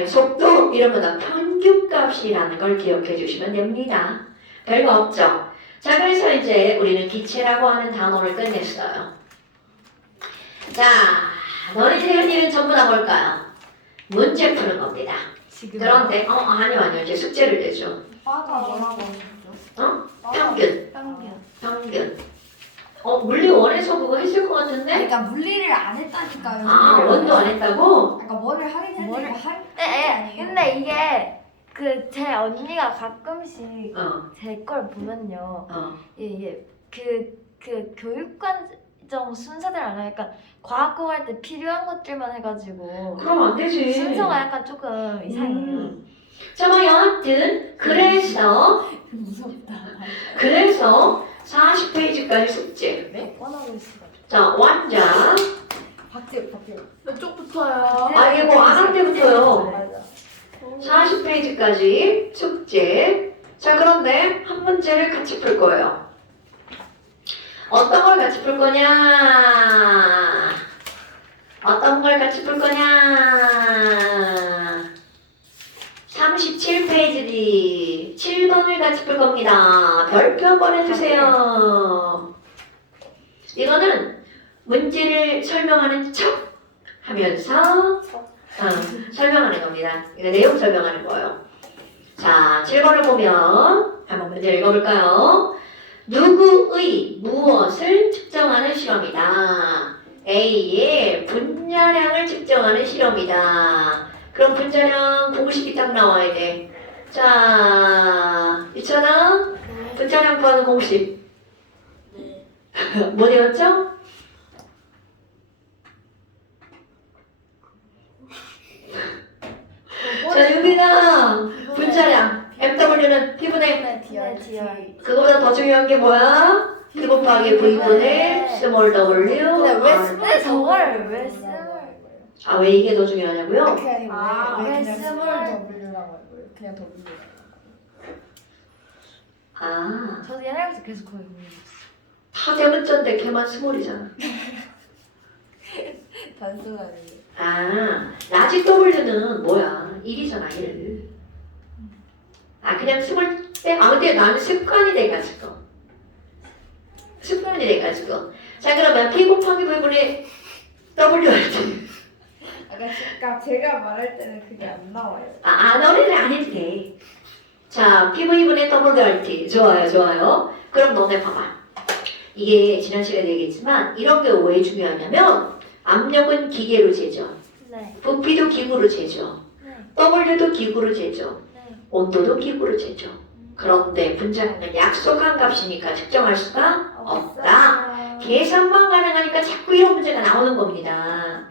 속도 이런 거는 평균값이라는 걸 기억해 주시면 됩니다. 별거 없죠? 자, 그래서 이제 우리는 기체라고 하는 단어를 끝냈어요. 자, 너희들이 할 일은 전부 다 뭘까요? 문제 푸는 겁니다. 지금. 그런데 아니요 이제 숙제를 내죠. 빠가 뭐라고 하셨죠? 평균. 평균. 물리 원에서 그거 했을 것 같은데? 그러니까 물리를 안 했다니까요. 원도 안 했다고? 그러니까 뭐를 하긴 했는데 뭐를- 이거 할 네, 근데 이게 그 제 언니가 가끔씩 어. 제 걸 보면요. 어. 이게 그 교육과정 순서대로 안 하니까 과학고 할 때 필요한 것들만 해가지고 그럼 안 되지. 순서가 약간 조금 이상해요. 자, 뭐 여하튼 그래서 무섭다. 40페이지까지 숙제. 네? 뻔하고 있어. 자, 완자. 박제. 몇 쪽부터요? 이거 안 할 때부터요. 맞아. 40페이지까지 숙제. 자, 그런데 한 문제를 같이 풀 거예요. 어떤 걸 같이 풀 거냐? 어떤 걸 같이 풀 거냐? 37페이지 7번을 같이 풀 겁니다. 별표 한번 해주세요. 이거는 문제를 설명하는 척 하면서 설명하는 겁니다. 이거 내용 설명하는 거예요. 자, 7번을 보면 한번 문제 읽어볼까요? 누구의 무엇을 측정하는 실험이다. A의 분자량을 측정하는 실험이다. 그럼 분자량 공식이 딱 나와야 돼. 자, 있잖아. 분자량 구하는 공식. 네. 뭐 되었죠? 자, 여기가 분자량. MW는 P분의 네, 네, 디얼. 그거보다 더 중요한 게 뭐야? P 곱하기 V분의 small w. 근데 왜 R. 근데 저걸 왜 쓰는 왜 이게 더 중요하냐고요? 그냥 아, 왜 왜 그냥 스몰 W라고 해요? 그냥 W. 저도 옛날부터 계속 거의 고민했어요. 다 대문자인데 걔만 스몰이잖아. 단순하게. 아, 라지 W는 뭐야? 1이잖아, 1. 아, 그냥 숨을 때, 아, 근데 나는 습관이 돼가지고. 습관이 돼가지고. 자, 그러면 P 곱하기 V분의 W 할 때. 아까 제가 말할 때는 그게 안 나와요. 아, 너네는 안 해도 돼. 자, PV분의 WRT. 좋아요, 좋아요. 그럼 너네 봐봐. 이게 지난 시간에 얘기했지만, 이런 게 왜 중요하냐면, 압력은 기계로 재죠. 네. 부피도 기구로 재죠. 네. W도 기구로 재죠. 네. 온도도 기구로 재죠. 그런데 분자량은 약속한 값이니까 측정할 수가 없다. 계산만 가능하니까 자꾸 이런 문제가 나오는 겁니다.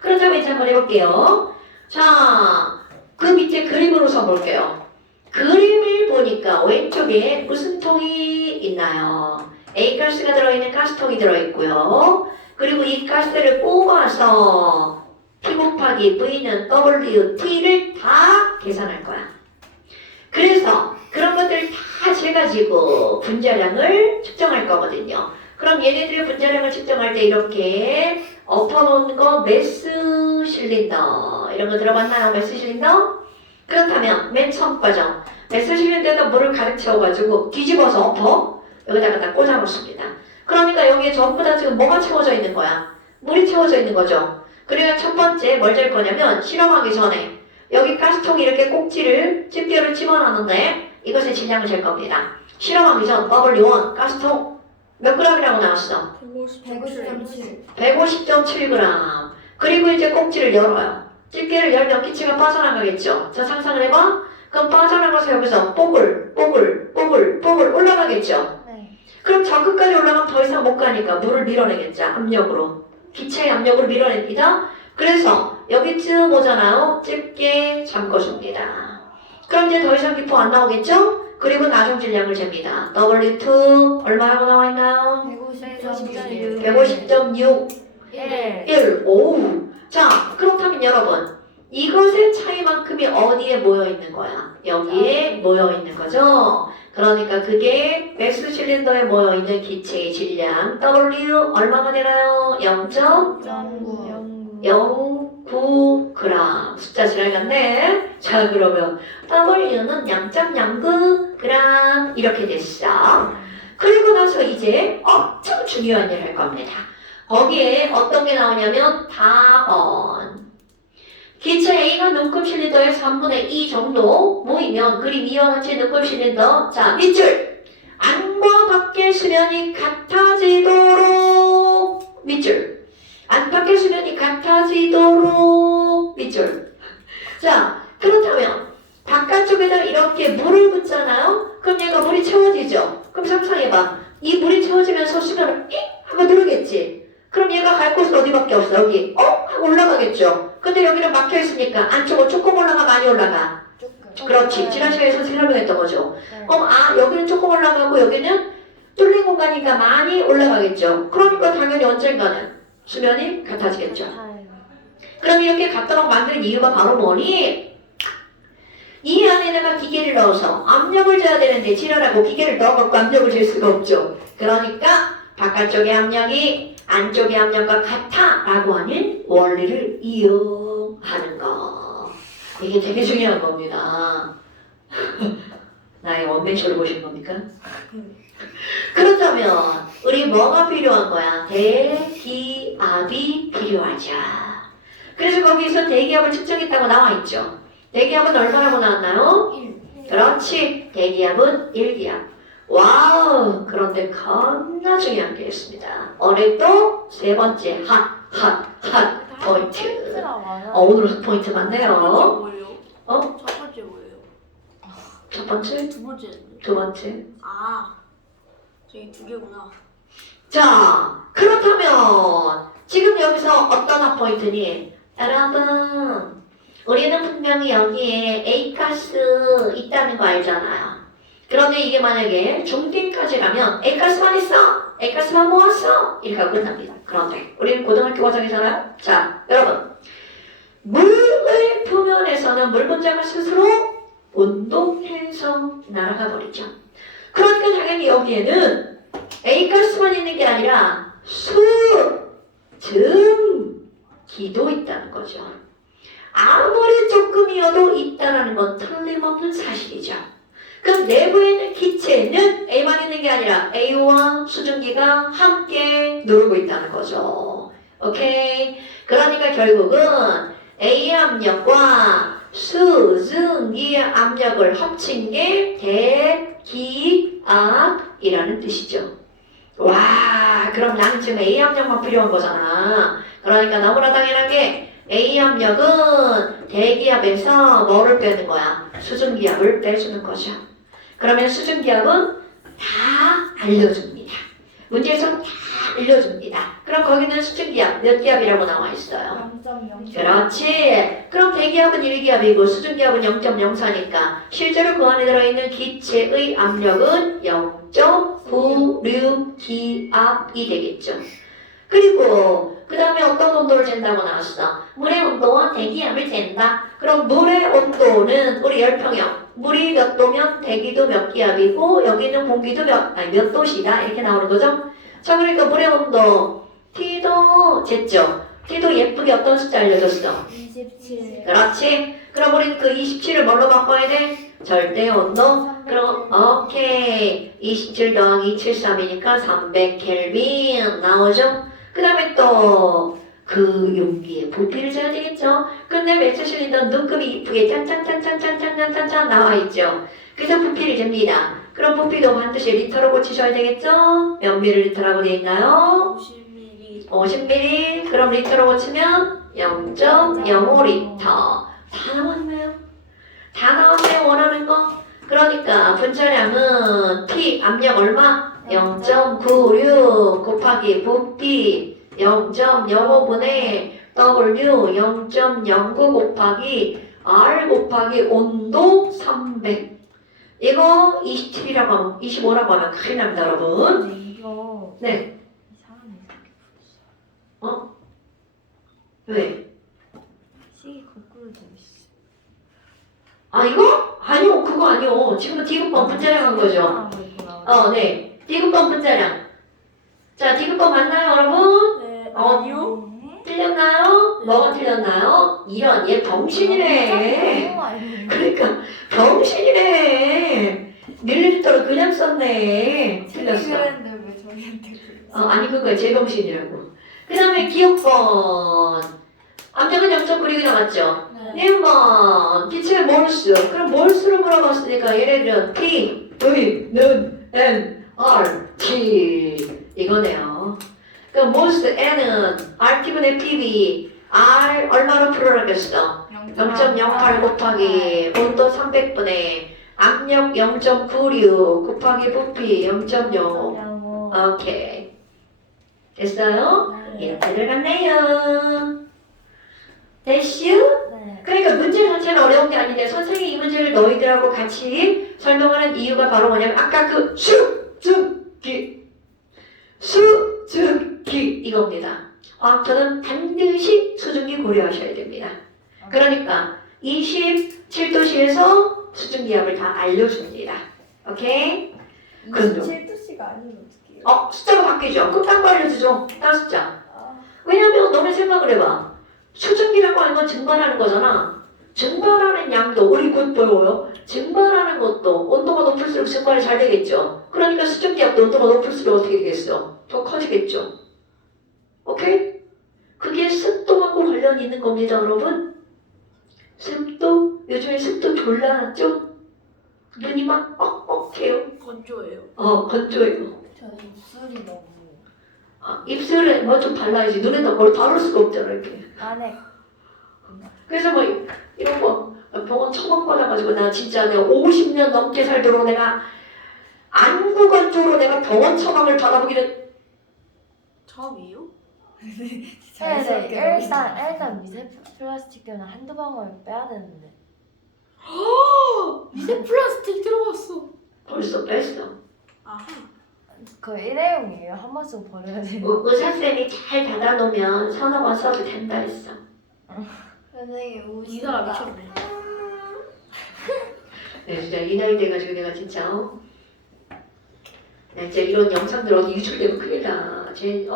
그렇다면 이제 한번 해볼게요. 자, 그 밑에 그림으로 써볼게요. 그림을 보니까 왼쪽에 무슨 통이 있나요? A가스가 들어있는 가스통이 들어있고요. 그리고 이 가스를 뽑아서 P 곱하기 V는 WT를 다 계산할 거야. 그래서 그런 것들을 다 재가지고 분자량을 측정할 거거든요. 그럼 얘네들의 분자량을 측정할 때 이렇게 엎어놓은 거 매스 실린더 이런 거 들어봤나요? 매스 실린더? 그렇다면 맨 처음 과정 매스 실린더에다 물을 가득 채워가지고 뒤집어서 엎어 여기다가 다 꽂아놓습니다. 그러니까 여기에 전부 다 지금 뭐가 채워져 있는 거야? 물이 채워져 있는 거죠. 그러니까 첫 번째 뭘 잴 거냐면 실험하기 전에 여기 가스통에 이렇게 꼭지를 집게를 집어넣는데 이것의 질량을 잴 겁니다. 실험하기 전 W1 가스통 몇 g이라고 나왔어? 150.7. 150.7g. 그리고 이제 꼭지를 열어요. 집게를 열면 기체가 빠져나가겠죠. 자, 상상을 해봐. 그럼 빠져나가서 여기서 뽀글 올라가겠죠. 네. 그럼 저 끝까지 올라가면 더 이상 못 가니까 물을 밀어내겠죠. 압력으로. 기체의 압력을 밀어냅니다. 그래서 여기쯤 오잖아요. 집게 잠궈줍니다. 그럼 이제 더 이상 기포 안 나오겠죠? 그리고 나중 질량을 잽니다. W2 얼마라고 나와있나요? 150.6. 150.6 1. 1. 오우. 자, 그렇다면 여러분, 이것의 차이만큼이 어디에 모여 있는 거야? 여기에 모여 있는 거죠. 그러니까 그게 맥스 실린더에 모여 있는 기체의 질량 W 얼마가 되나요? 0.09g. 숫자 잘 갔네. 자, 그러면 W는 0.09g 이렇게 됐어. 그리고 나서 이제 엄청 중요한 일을 할 겁니다. 거기에 어떤 게 나오냐면 답은 기체 A가 눈금 실린더의 3분의 2 정도 모이면 그림 이와 같이 눈금 실린더 자 밑줄 안과 밖의 수면이 같아지도록 밑줄 안팎의 수면이 같아지도록 밑줄 자 그렇다면 바깥쪽에다 이렇게 물을 붓잖아요. 그럼 얘가 물이 채워지죠. 그럼 상상해봐. 이 물이 채워지면서 수면을 잉 하고 누르겠지. 그럼 얘가 갈 곳은 어디밖에 없어. 여기 하고 올라가겠죠. 근데 여기는 막혀있으니까 안쪽으로 조금 올라가 많이 올라가. 그렇지. 지난 시간에 선생님이 설명했던 거죠. 네. 그럼 여기는 조금 올라가고 여기는 뚫린 공간이니까 많이 올라가겠죠. 그러니까 당연히 언젠가는 수면이 같아지겠죠. 그럼 이렇게 같도록 만드는 이유가 바로 뭐니? 이 안에다가 기계를 넣어서 압력을 줘야 되는데 지랄하고 기계를 넣어갖고 압력을 줄 수가 없죠. 그러니까 바깥쪽의 압력이 안쪽의 압력과 같아 라고 하는 원리를 이용하는 거. 이게 되게 중요한 겁니다. 나의 원맨쇼를 보신 겁니까? 그렇다면 우리 뭐가 필요한 거야? 대기압이 필요하죠. 그래서 거기서 대기압을 측정했다고 나와있죠. 대기압은 얼마라고 나왔나요? 1. 그렇지. 대기압은 1기압. 와우. 그런데 겁나 중요한 게 있습니다. 오늘도 세 번째 핫 포인트. 오늘 핫 포인트 첫 번째 많네요. 뭐예요? 어? 첫 번째 뭐예요? 첫 번째, 두 번째는? 두 번째. 아, 저기 두 개구나. 자, 그렇다면 지금 여기서 어떤 핫 포인트니? 여러분, 우리는 분명히 여기에 A가스 있다는 거 알잖아요. 그런데 이게 만약에 중딩까지라면 A가스만 있어. A가스만 모았어. 이렇게 하고 끝납니다. 그런데 우리는 고등학교 과정이잖아요. 자, 여러분. 물의 표면에서는 물 분자가 스스로 운동해서 날아가 버리죠. 그러니까 당연히 여기에는 A가스만 있는 게 아니라 수, 등, 기도 있다는 거죠. 아무리 조금이어도 있다라는 건 틀림없는 사실이죠. 그럼 내부에 있는 기체는 A만 있는 게 아니라 A와 수증기가 함께 누르고 있다는 거죠. 오케이? 그러니까 결국은 A 압력과 수증기의 압력을 합친 게 대기압이라는 뜻이죠. 와, 그럼 나는 지금 A 압력만 필요한 거잖아. 그러니까 너무나 당연하게 A 압력은 대기압에서 뭐를 빼는 거야? 수증기압을 빼주는 거죠. 그러면 수증기압은 다 알려줍니다. 문제에서 다 알려줍니다. 그럼 거기는 수증기압 몇 기압이라고 나와 있어요? 0.0. 그렇지. 그럼 대기압은 1기압이고 수증기압은 0.04니까 실제로 그 안에 들어있는 기체의 압력은 0.96기압이 되겠죠. 그리고 그 다음에 어떤 온도를 잰다고 나왔어? 물의 온도와 대기압을 잰다. 그럼 물의 온도는 우리 열평형. 물이 몇 도면 대기도 몇 기압이고 여기는 공기도 몇 도시다. 이렇게 나오는 거죠. 자, 그러니까 물의 온도 T도 쟀죠. T도 예쁘게 어떤 숫자 알려줬어? 27. 그렇지. 그럼 우리는 그 27을 뭘로 바꿔야 돼? 절대 온도. 그럼 오케이. 27 더하기 73이니까 300켈빈 나오죠. 그 다음에 또 그 용기에 부피를 재야 되겠죠. 근데 매체 실린더 눈금이 이쁘게 짠짠짠짠짠짠짠짠 나와 있죠. 그래서 부피를 잽니다. 그럼 부피도 반드시 리터로 고치셔야 되겠죠. 몇 밀리리터라고 되어 있나요? 50ml. 50ml. 그럼 리터로 고치면 0.05리터. 다 나왔네요. 다 나왔네요. 원하는 거. 그러니까 분자량은 P 압력 얼마? 0.96 곱하기 부피 0.05분의 W 0.09 곱하기 R 곱하기 온도 300. 이거 27이라고 하면 25라고 하면 큰일 납니다, 여러분. 근데 이거 네. 이상하네. 이렇게 붙였어. 왜? 시계 거꾸로 되어 있어. 아, 이거? 아니요, 그거 아니요. 지금 D급번 분자량 한 거죠. 네. D급번 분자량. 자, D급번 맞나요, 여러분? 네. 아니요. 틀렸나요? 뭐가 틀렸나요? 이런, 얘 병신이네. 그러니까, 병신이네. 밀리리터를 그냥 썼네. 틀렸어. 그랬는데 왜 저희한테 그랬어? 아니, 그거야. 제병신이라고. 그 다음에 기억번. 압력은 0.96이 나왔죠? 네. 1번 기체의 몰수. 그럼 몰수를 물어봤으니까 얘네들은 P, V, 는, N, R, T 이거네요. 그럼 몰수 N은 RT분의 PV R 얼마로 풀어라겠어? 0.08 곱하기 온도 300분의 압력 0.96 곱하기 부피 0.05. 오케이. 됐어요? 이렇게 들어갔네요. 됐슈? 네. 그러니까 문제 자체는 어려운 게 아닌데 선생님이 이 문제를 너희들하고 같이 설명하는 이유가 바로 뭐냐면 아까 그 수증기 이겁니다. 저는 반드시 수증기 고려하셔야 됩니다. 그러니까 27도씨에서 수증기압을 다 알려줍니다. 오케이? 27도씨가 아니면 어떡해요? 숫자가 바뀌죠. 그럼 딴 거 알려주죠. 딴 숫자. 아, 왜냐면 너네 생각을 해봐. 수증기라고 하는 건 증발하는 거잖아. 증발하는 양도 우리 곧 배워요. 증발하는 것도 온도가 높을수록 증발이 잘 되겠죠. 그러니까 수증기압도 온도가 높을수록 어떻게 되겠어? 더 커지겠죠. 오케이? 그게 습도하고 관련이 있는 겁니다, 여러분. 습도? 요즘에 습도 졸라 낮죠? 눈이 막 뻑뻑해요. 건조해요. 건조해요. 저 입술이 너무 입술에 뭐 좀 발라야지. 눈에다 뭘 바를 수가 없잖아, 이렇게. 안에 그래서 뭐 이런 거 병원 처방받아가지고 나 진짜 내가 50년 넘게 살도록 내가 안구 건조로 내가 병원 처방을 받아보기는 처음이에요? 자연스럽게 일단 미세 플라스틱 때문에 한두 방울 빼야 되는데. 미세 플라스틱 들어갔어. 벌써 뺐어. 아하. 그거 일회용이에요. 한 번 쓰고 버려야 돼요. 의사쌤이 잘 닫아놓으면 서너 번 써도 된다 했어. 선생님 이 사람 우시다. 미쳤네. 네, 진짜 이 나이 돼가지고 내가 진짜 이제 이런 영상들 어디 유출되면 큰일 나. 저희 이게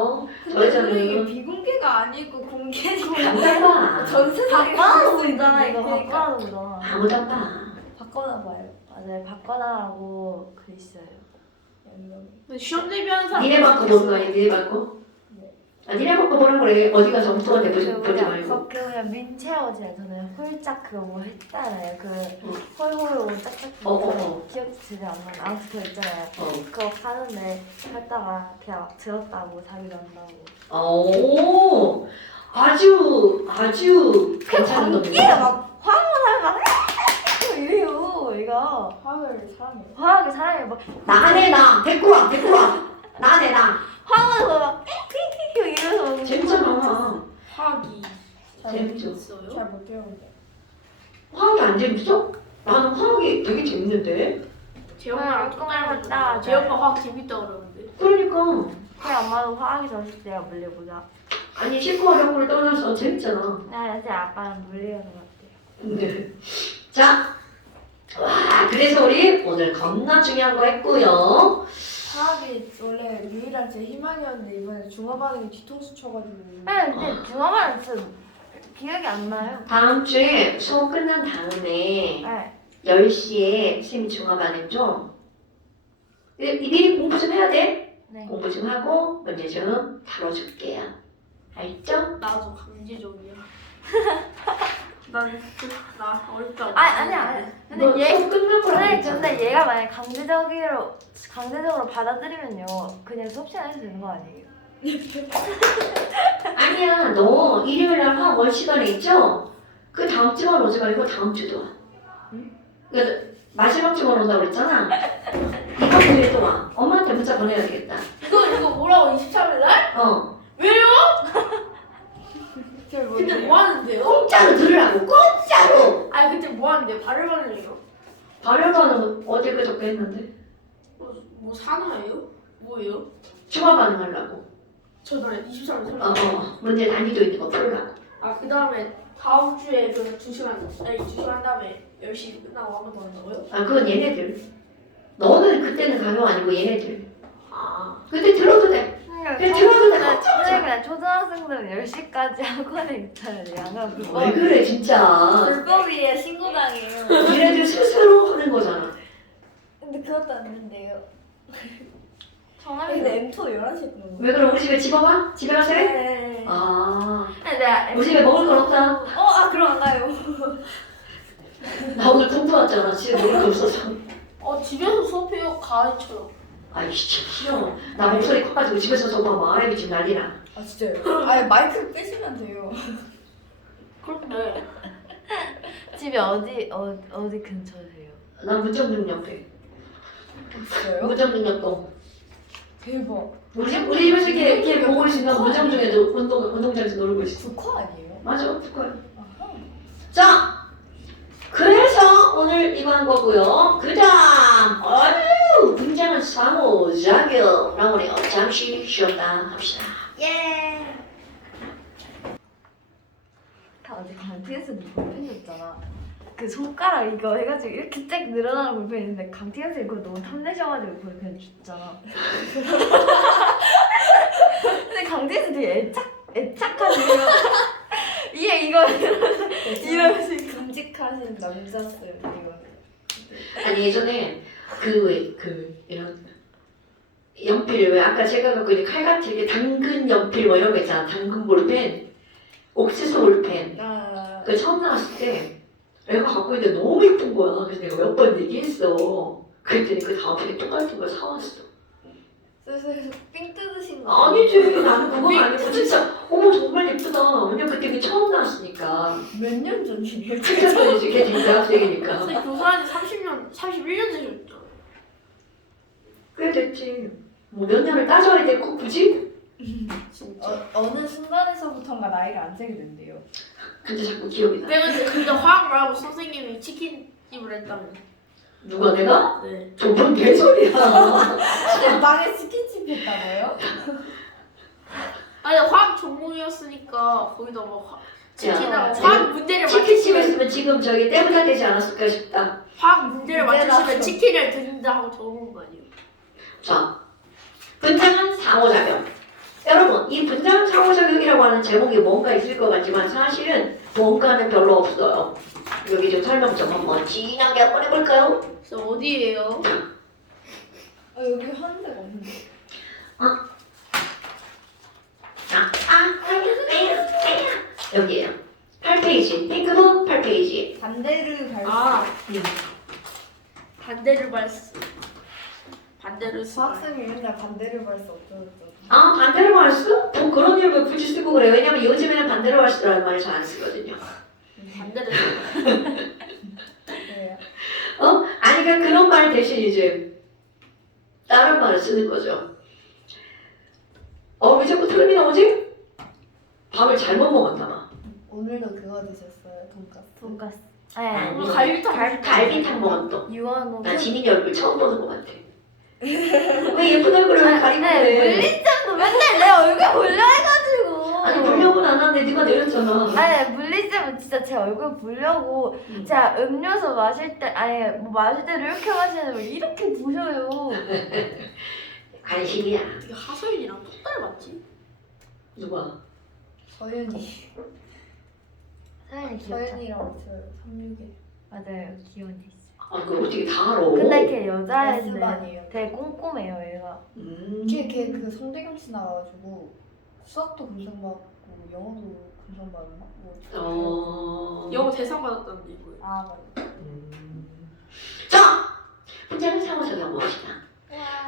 저래서는 비공개가 아니고 공개니까 아무도 안 봐. 전 세상에 바꿔놔도 볼수 되잖아. 있는데, 이거 그러니까. 바꿔놔도 되잖아. 아무도 안 봐. 바꿔놔봐요. 맞아요. 바꿔놔라고 글 있어요. 근데 시험 대비하는 사람. 니네 받고 보는 거 아니야? 니네 받고? 아, 니네 받고 보는 거래. 어디 가서 엉뚱한데 보지 말고. 그 그냥 민채어지에 저는 홀짝 그거 뭐 했잖아요. 그 홀홀 짝짝 기억이 제대로 안 나요. 아무튼 그거 있잖아요. 그거 하는데 했다가 그냥 막 들었다고 자기 난다고. 오, 아주 괜찮은 놈이네. 이게 막 화문하가 이래요. 얘가 화를 사람이. 화하게 사람이 막 나네 나 데리고 와 나네 나 화문하고 막 이러면서 재밌잖아. 화학이 재밌죠. 있어요. 잘 못해요 근데. 화학이 안 재밌어? 나는 화학이 되게 재밌는데. 제 엄마랑 또 닮았다. 닮았다. 제 엄마 화학 재밌다 그러는데. 그러니까 그냥 엄마도 화하게 졌을 때가 물려보자. 아니 쉽고 어려운 걸 떠나서 재밌잖아. 나 요새 아빠는 물리는 것 같아요. 네. 자, 와 그래서 우리 오늘 겁나 중요한 거 했고요. 화학이 원래 유일한 제 희망이었는데 이번에 중화반응이 뒤통수 쳐가지고. 네, 근데 중화만 진짜 기억이 안 나요. 다음 주에 수업 끝난 다음에 네. 10시에 쌤 중화반응 좀 미리 공부 좀 해야 돼. 네. 공부 좀 하고 문제 좀 다뤄줄게요. 알죠? 나도 강제적이야. 나 어렵다고. 아니야. 근데 너 얘 수업 끝날 거라고 했잖아. 근데 얘가 만약 강제적으로 받아들이면요, 그냥 수업 시간 해도 되는 거 아니에요? 아니야, 너 일요일 날 화학 시간에 있죠? 그 다음 주만 오지 말고 다음 주도 와. 그러니까 마지막 주만 온다고 그랬잖아. 이번 주에도 와. 엄마한테 문자 보내야 되겠다. 이거 뭐라고 23일 날? 왜요? 잘 근데 못해요. 뭐 하는데요? 공짜로 들으라고, 공짜로! 아니 그때 뭐 하는데? 발열반을해요? 발열반응 어제 그저께 했는데. 뭐 산화예요? 뭐예요? 중화 반응하려고. 저는 23일 설. 문제 난이도 있는 거 풀으라고. 그 다음에 다음 주에 그 2시간 다음에 10시 끝나고 한 번 더 한다고요? 그건 얘네들. 너는 그때는 강요 아니고 얘네들. 아. 그때 들어도 돼. 그래, 들어도 돼. 그냥 초등학생들은 10시까지 학원에 있어야 돼. 양가 왜 그래, 진짜. 불법이에요. 신고당해요. 얘네들 스스로 하는 거잖아. 근데 그것도 안 된대요. 정말 근데 M2 11시에 끊는 거. 왜 그럼 우리 집에 집어봐? 집에 가서 해? 네. 내가 우리 집에 먹을 건 없다. 그럼 안 가요. 나 오늘 공부 왔잖아. 집에 먹을 거 없어서. 집에서 수업해요? 강의처럼. 아이 싫어. 나 목소리 커가지고 집에서 저거 아래비 지금 난리나. 아 진짜요? 아니 마이크 빼시면 돼요. 그런데 집이 어디 근처세요? 난 문정중 옆에. 진짜요? 문정중역동. 대박. 우리 집에서 이렇게 보고 있으면 문정중에도 운동장에서 놀고 있어. 국화 아니에요? 맞아, 그거야. 아하. 자, 그래서 오늘 이거 한 거고요. 그 다음, 굉장한 상호작용. 라고네요. 잠시 쉬었다 합시다. 예. 다 어제 강티에서 볼펜 줬잖아. 그 손가락 이거 해가지고 이렇게 쫙 늘어나는 볼펜 있는데 강티에서 이거 너무 탐내셔가지고 볼펜 줬잖아. 근데 강티에서 되게 애착하네요. 이거 이러면서 듬직하신 남자였어요 이거. 아니 예전에 이런 연필 왜 아까 제가 갖고 있는 칼같이 이렇게 당근 연필 뭐 이런 거 있잖아. 당근 볼펜, 옥수수 볼펜. 그 처음 나왔을 때 애가 갖고 있는데 너무 예쁜 거야. 그래서 내가 몇 번 얘기했어. 그랬더니 그 다음 주에 똑같은 걸 사왔어. 슬슬 삥 뜯으신 거. 아니지, 나는 그건 아니고 진짜 어머 정말 예쁘다. 왜냐면 그때 그게 처음 나왔으니까. 몇년 전이에요? 진짜 전이지. 걔 지금 대학생이니까. 선생님 교사한 지 31년 되셨죠? 꽤 됐지. 뭐 몇 년을 따져야 돼, 꼭 굳이? 진짜. 어느 순간에서부터인가 나이가 안 세게 된대요. 근데 자꾸 기억이 나. 근데 화학 말고 선생님이 치킨집을 했다며. 누가 내가? 네. 저뭔 개소리야. 망에 치킨집 했다고요? 아니 화학 전공이었으니까 거기다 막 치킨하고 자, 화학 문제를 치킨집 맞추시면 했으면 지금 저기 때부자 되지 않았을까 싶다. 화학 문제를 문제 맞추시면 나왔어. 치킨을 드린다 하고 적은 거 아니에요? 자, 하는 제목이 뭔가 있을 것 같지만 사실은 뭔가는 별로 없어요. 여기 좀 설명 좀 한번 진하게 한번 해볼까요? 저 어디예요? 여기 하는 데가 없는데. 여기에요. 8페이지. 핑크북 8페이지. 반대를 갈 아, 음. 반대를 발수. 반대를 수학생이 맨날 반대를 갈 수 없어졌죠. 아, 반대로 말수? 그런 일 왜 굳이 쓰고 그래요? 왜냐면 요즘에는 반대로 말수라는 말을 잘 안 쓰거든요. 반대를 네. 아니, 그러니까 그런 말 대신 이제 다른 말을 쓰는 거죠. 왜 자꾸 틀음이 나오지? 밥을 잘못 먹었나 봐. 오늘도 그거 드셨어요? 돈까스. 돈가스. 아니, 네. 갈비탕 먹었어. 유한호. 나 지민이 얼굴 처음 보는 것 같아. 왜 예쁜 얼굴을 왜 가리고 그래? 물리점도 맨날 내 얼굴 보려 해가지고. 아니, 보려고는 안 하는데 네가 내렸잖아. 아니 물리점은 진짜 제 얼굴 보려고 제가 음료수 마실 때 뭐 마실 때를 이렇게 마시는데 왜 이렇게 부셔요. 관심이야. 어떻게 하소연이랑 똑 닮았지? 누가? 서윤이. 사연이 귀엽다. 서윤이랑 없어요. 36에. 맞아요, 귀여운 애. 그걸 어떻게 다 알아? 근데 걔 여자애인데 S반이에요. 되게 꼼꼼해요, 얘가. 걔그 성대경 씨 나와가지고 수학도 금상 받고 영어도 금상 받았나? 뭐. 영어 대상 받았다는데 이거예요. 아 맞아. 자! 분자는 상호작용 봅시다.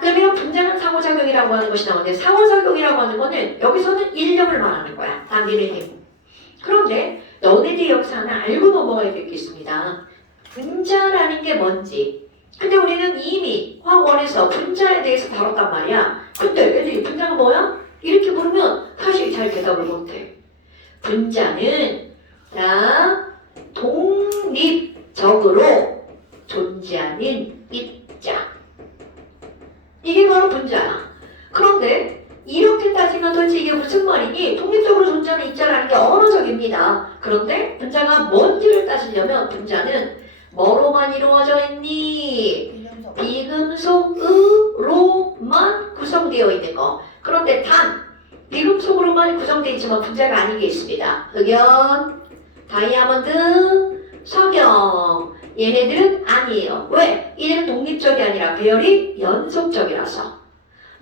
그러면 분자는 상호작용이라고 하는 것이 나오는데 상호작용이라고 하는 거는 여기서는 인력을 말하는 거야. 단위를 해고. 그런데 너네들 여기서 하나 알고 넘어가야 될 게 있습니다. 분자라는 게 뭔지. 근데 우리는 이미 화원에서 분자에 대해서 다뤘단 말이야. 근데 애들이 분자가 뭐야? 이렇게 물으면 사실 잘 대답을 못해. 분자는 독립적으로 존재하는 입자. 이게 바로 분자야. 그런데 이렇게 따지면 도대체 이게 무슨 말이니? 독립적으로 존재하는 입자라는 게 언어적입니다. 그런데 분자가 뭔지를 따지려면 분자는 뭐로만 이루어져 있니? 비금속으로만 구성되어 있는 거. 그런데 단 비금속으로만 구성되어 있지만 분자가 아닌 게 있습니다. 흑연, 다이아몬드, 석영. 얘네들은 아니에요. 왜? 얘네는 독립적이 아니라 배열이 연속적이라서.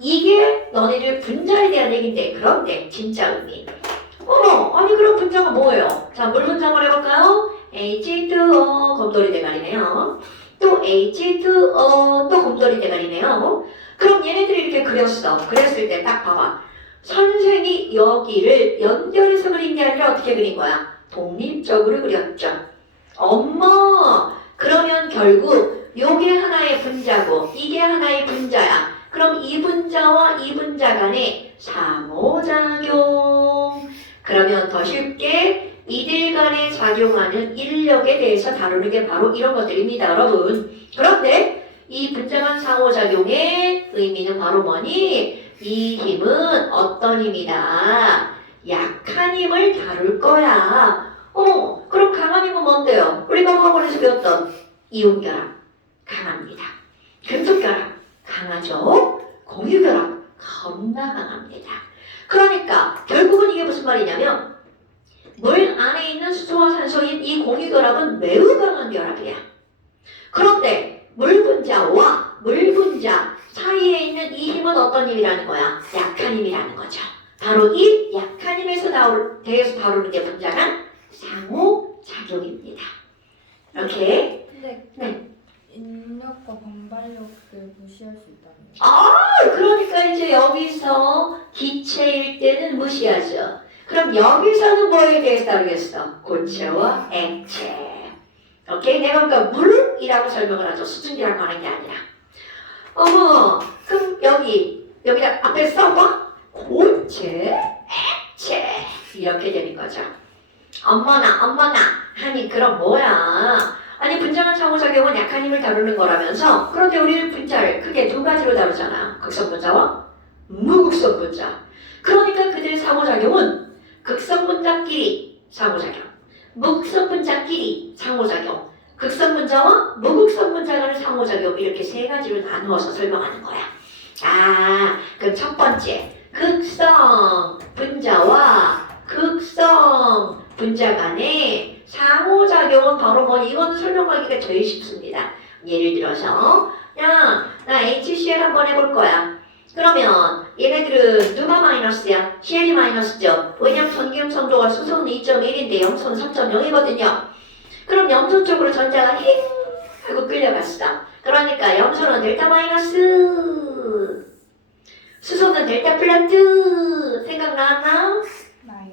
이게 너네들 분자에 대한 얘기인데 그런데 진짜 의미. 아니 그럼 분자가 뭐예요? 자, 물 분자 한번 해볼까요? H2O 곰돌이 대가리네요. 또 H2O 또 곰돌이 대가리네요. 그럼 얘네들이 이렇게 그렸어. 그렸을 때 딱 봐봐. 선생이 여기를 연결해서 그린 게 아니라 어떻게 그린 거야? 독립적으로 그렸죠. 엄마! 그러면 결국 요게 하나의 분자고 이게 하나의 분자야. 그럼 이 분자와 이 분자 간의 상호작용. 그러면 더 쉽게 이들 간에 작용하는 인력에 대해서 다루는 게 바로 이런 것들입니다, 여러분. 그런데 이 분자 간 상호작용의 의미는 바로 뭐니? 이 힘은 어떤 힘이다? 약한 힘을 다룰 거야. 그럼 강한 힘은 뭔데요? 우리가 학원에서 배웠던 이온결합 강합니다. 금속결합 강하죠? 공유결합 겁나 강합니다. 그러니까 결국은 이게 무슨 말이냐면 물 안에 있는 수소와 산소인 이 공유결합은 매우 강한 결합이야. 그런데 물분자와 물분자 사이에 있는 이 힘은 어떤 힘이라는 거야? 약한 힘이라는 거죠. 바로 이 약한 힘에서 대해서 다루는 게 분자간 상호작용입니다. 이렇게. 근데 네. 인력과 반발력을 무시할 수 있다는. 그러니까 이제 여기서 기체일 때는 무시하죠. 그럼 여기서는 뭐에 대해서 다루겠어? 고체와 액체. 오케이? 내가 그러니까 물이라고 설명을 하죠. 수증기라고 하는 게 아니라. 그럼 여기다 앞에 써봐. 고체, 액체 이렇게 되는 거죠. 엄마나 하니 그럼 뭐야? 아니 분자간 상호작용은 약한 힘을 다루는 거라면서 그런데 우리는 분자를 크게 두 가지로 다루잖아. 극성분자와 무극성분자. 그러니까 그들의 상호작용은 극성분자끼리 상호작용, 무극성분자끼리 상호작용, 극성분자와 무극성분자 간의 상호작용 이렇게 세 가지로 나누어서 설명하는 거야. 그럼 첫 번째 극성분자와 극성 분자 간의 상호작용은 바로 뭐니? 이건 설명하기가 제일 쉽습니다. 예를 들어서 나 HCl 한번 해볼 거야. 그러면 얘네들은 누가 마이너스야? CL이 마이너스죠. 왜냐면 전기음 성도가 수소는 2.1인데 염소는 3.0이거든요. 그럼 염소 쪽으로 전자가 힝 하고 끌려갔어. 그러니까 염소는 델타 마이너스, 수소는 델타 플러스. 생각나나?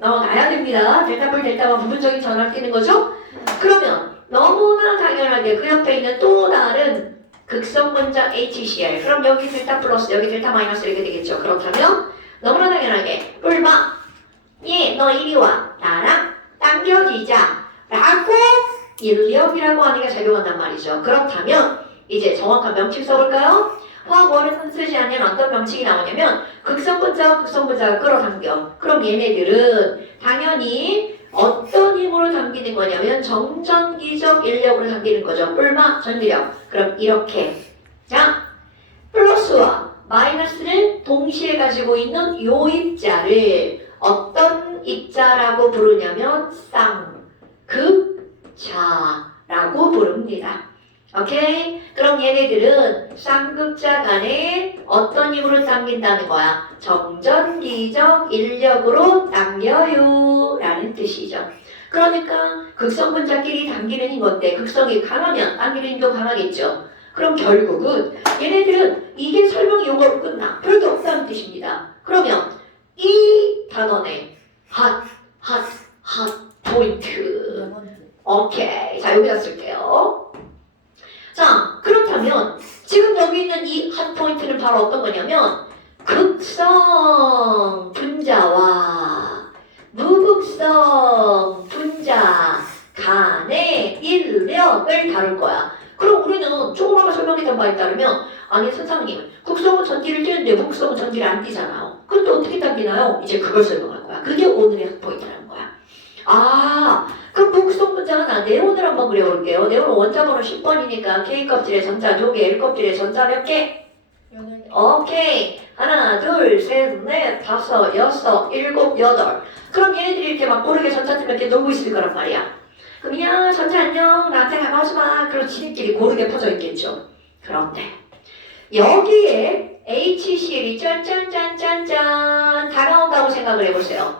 넘어가야 됩니다. 델타 플 델타와 부분적인 전환 끼는 거죠? 그러면 너무나 당연하게 그 옆에 있는 또 다른 극성 분자 HCl. 그럼 여기 델타 플러스, 여기 델타 마이너스 이렇게 되겠죠. 그렇다면 너무나 당연하게 뿔마, 너 이리 와. 나랑 당겨지자. 라고 인력이라고 하니까 작용한단 말이죠. 그렇다면 이제 정확한 명칭 써볼까요? 화학원을 쓰지 않는 어떤 명칭이 나오냐면 극성 분자와 극성 분자가 끌어당겨. 그럼 얘네들은 당연히 어떤 힘으로 당기는 거냐면 정전기적 인력으로 당기는 거죠. 뿔마 전기력. 그럼 이렇게 자 플러스와 마이너스를 동시에 가지고 있는 요 입자를 어떤 입자라고 부르냐면 쌍극자라고 부릅니다. 오케이? 그럼 얘네들은 쌍극자 간에 어떤 힘으로 당긴다는 거야? 정전기적 인력으로 당겨요 라는 뜻이죠. 그러니까 극성분자끼리 당기는 힘 어때? 극성이 강하면 당기는 힘도 강하겠죠. 그럼 결국은 얘네들은 이게 설명 용어로 끝나. 별도 없다는 뜻입니다. 그러면 이 단원의 핫 포인트. 오케이. 자, 여기다 쓸게요. 자, 그렇다면 지금 여기 있는 이 한 포인트는 바로 어떤 거냐면 극성 분자와 무극성 분자 간의 인력을 다룰 거야. 그럼 우리는 조금 아까 설명했던 바에 따르면 아니 선생님 극성은 전기를 띄는데 무극성은 전기를 안 띄잖아요. 그럼 또 어떻게 당기나요? 이제 그걸 설명할 거야. 그게 오늘의 한 포인트라는 거야. 그럼 무극성 분자 하나 네온을 한번 그려볼게요. 네온은 원자번호 10번이니까 K껍질의 전자 2개, L껍질의 전자 몇 개? 8개. 오케이. 하나, 둘, 셋, 넷, 다섯, 여섯, 일곱, 여덟. 그럼 얘네들이 이렇게 막 고르게 전자 뜨면 이렇게 놀고 있을 거란 말이야. 그럼 야 전자 안녕 나한테 다가오지 마. 그럼 지들끼리 고르게 퍼져 있겠죠. 그런데 여기에 HCl이 짠짠짠짠짠 다가온다고 생각을 해보세요.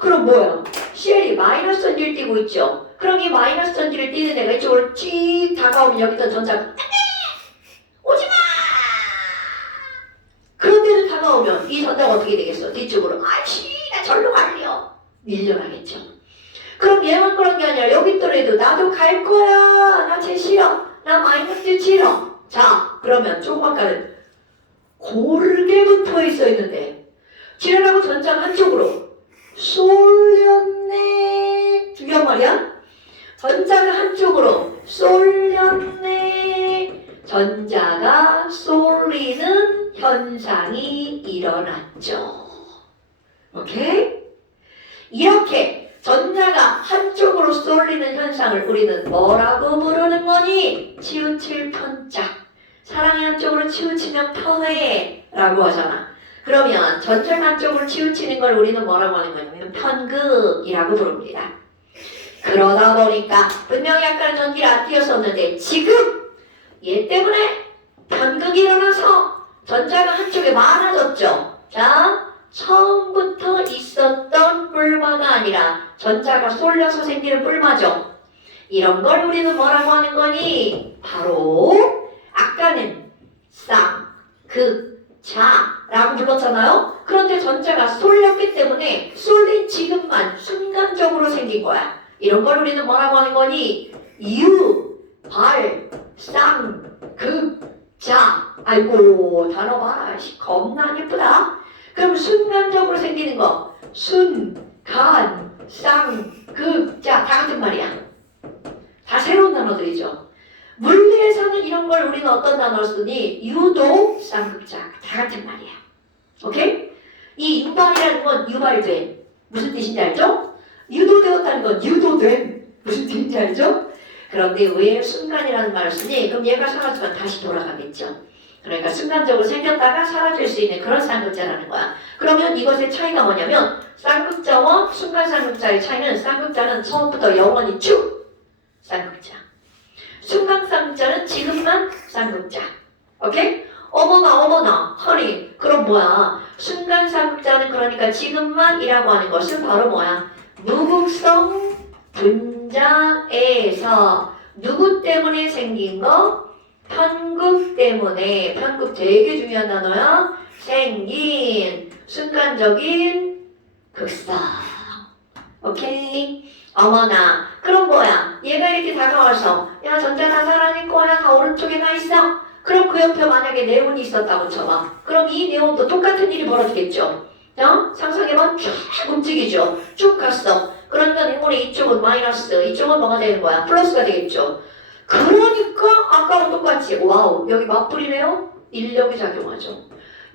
그럼 뭐야? CL이 마이너스 전지를 띄고 있죠. 그럼 이 마이너스 전지를 띄는 애가 이쪽으로 쭉 다가오면 여기 있던 전자가 오지마! 그런데도 다가오면 이 전자가 어떻게 되겠어? 뒤쪽으로 아이씨 나 절로 갈려 밀려나겠죠. 그럼 얘만 그런 게 아니라 여기 있더라도 나도 갈 거야. 나 쟤 싫어. 나 마이너스 싫어. 자 그러면 조금 아까는 고르게 붙어 있어 있는데 지랄하고 전자가 한쪽으로 쏠렸네. 중요한 말이야. 전자가 한쪽으로 쏠렸네. 전자가 쏠리는 현상이 일어났죠. 오케이? 이렇게 전자가 한쪽으로 쏠리는 현상을 우리는 뭐라고 부르는 거니? 치우칠 편자. 사랑의 한쪽으로 치우치면 편해 라고 하잖아. 그러면 전자가 한쪽으로 치우치는 걸 우리는 뭐라고 하는 거냐면 편극이라고 부릅니다. 그러다 보니까 분명히 아까는 전기를 안 띄었었는데 지금 얘 때문에 편극이 일어나서 전자가 한쪽에 많아졌죠. 자, 처음부터 있었던 뿔마가 아니라 전자가 쏠려서 생기는 뿔마죠. 이런 걸 우리는 뭐라고 하는 거니? 바로 아까는 쌍극자라고 불렀잖아요. 그런데 전자가 쏠렸기 때문에 쏠린 지금만 순간적으로 생긴 거야. 이런 걸 우리는 뭐라고 하는 거니? 쌍극자. 아이고 단어 봐라. 겁나 예쁘다. 그럼 순간적으로 생기는 거 순간쌍극자 다 같은 말이야. 다 새로운 단어들이죠. 물리에서는 이런 걸 우리는 어떤 단어를 쓰니? 유도쌍극자 다 같은 말이야. 오케이? 이 유발이라는 건 유발된 무슨 뜻인지 알죠? 유도되었다는 건 유도된 무슨 뜻인지 알죠? 그런데 왜 순간이라는 말을 쓰니? 그럼 얘가 사라지면 다시 돌아가겠죠. 그러니까 순간적으로 생겼다가 사라질 수 있는 그런 쌍극자라는 거야. 그러면 이것의 차이가 뭐냐면 쌍극자와 순간 쌍극자의 차이는 쌍극자는 처음부터 영원히 쭉 쌍극자. 순간 쌍극자는 지금만 쌍극자. 오케이? 어머나 허니 그럼 뭐야? 순간 쌍극자는 그러니까 지금만이라고 하는 것은 바로 뭐야? 무극성 분자에서 누구 때문에 생긴 거? 편극 때문에, 편극 되게 중요한 단어야. 생긴 순간적인 극성. 오케이? 어머나 그럼 뭐야? 얘가 이렇게 다가와서 야 전자 다 사라질 거야. 다 오른쪽에 가 있어. 그럼 그 옆에 만약에 네온이 있었다고 쳐봐. 그럼 이 네온도 똑같은 일이 벌어지겠죠. 상상해봐. 쭉 움직이죠. 쭉 갔어. 그러니까 네온의 이쪽은 마이너스, 이쪽은 뭐가 되는 거야? 플러스가 되겠죠. 그러니까 아까랑 똑같이 와우 여기 맞불이네요. 인력이 작용하죠.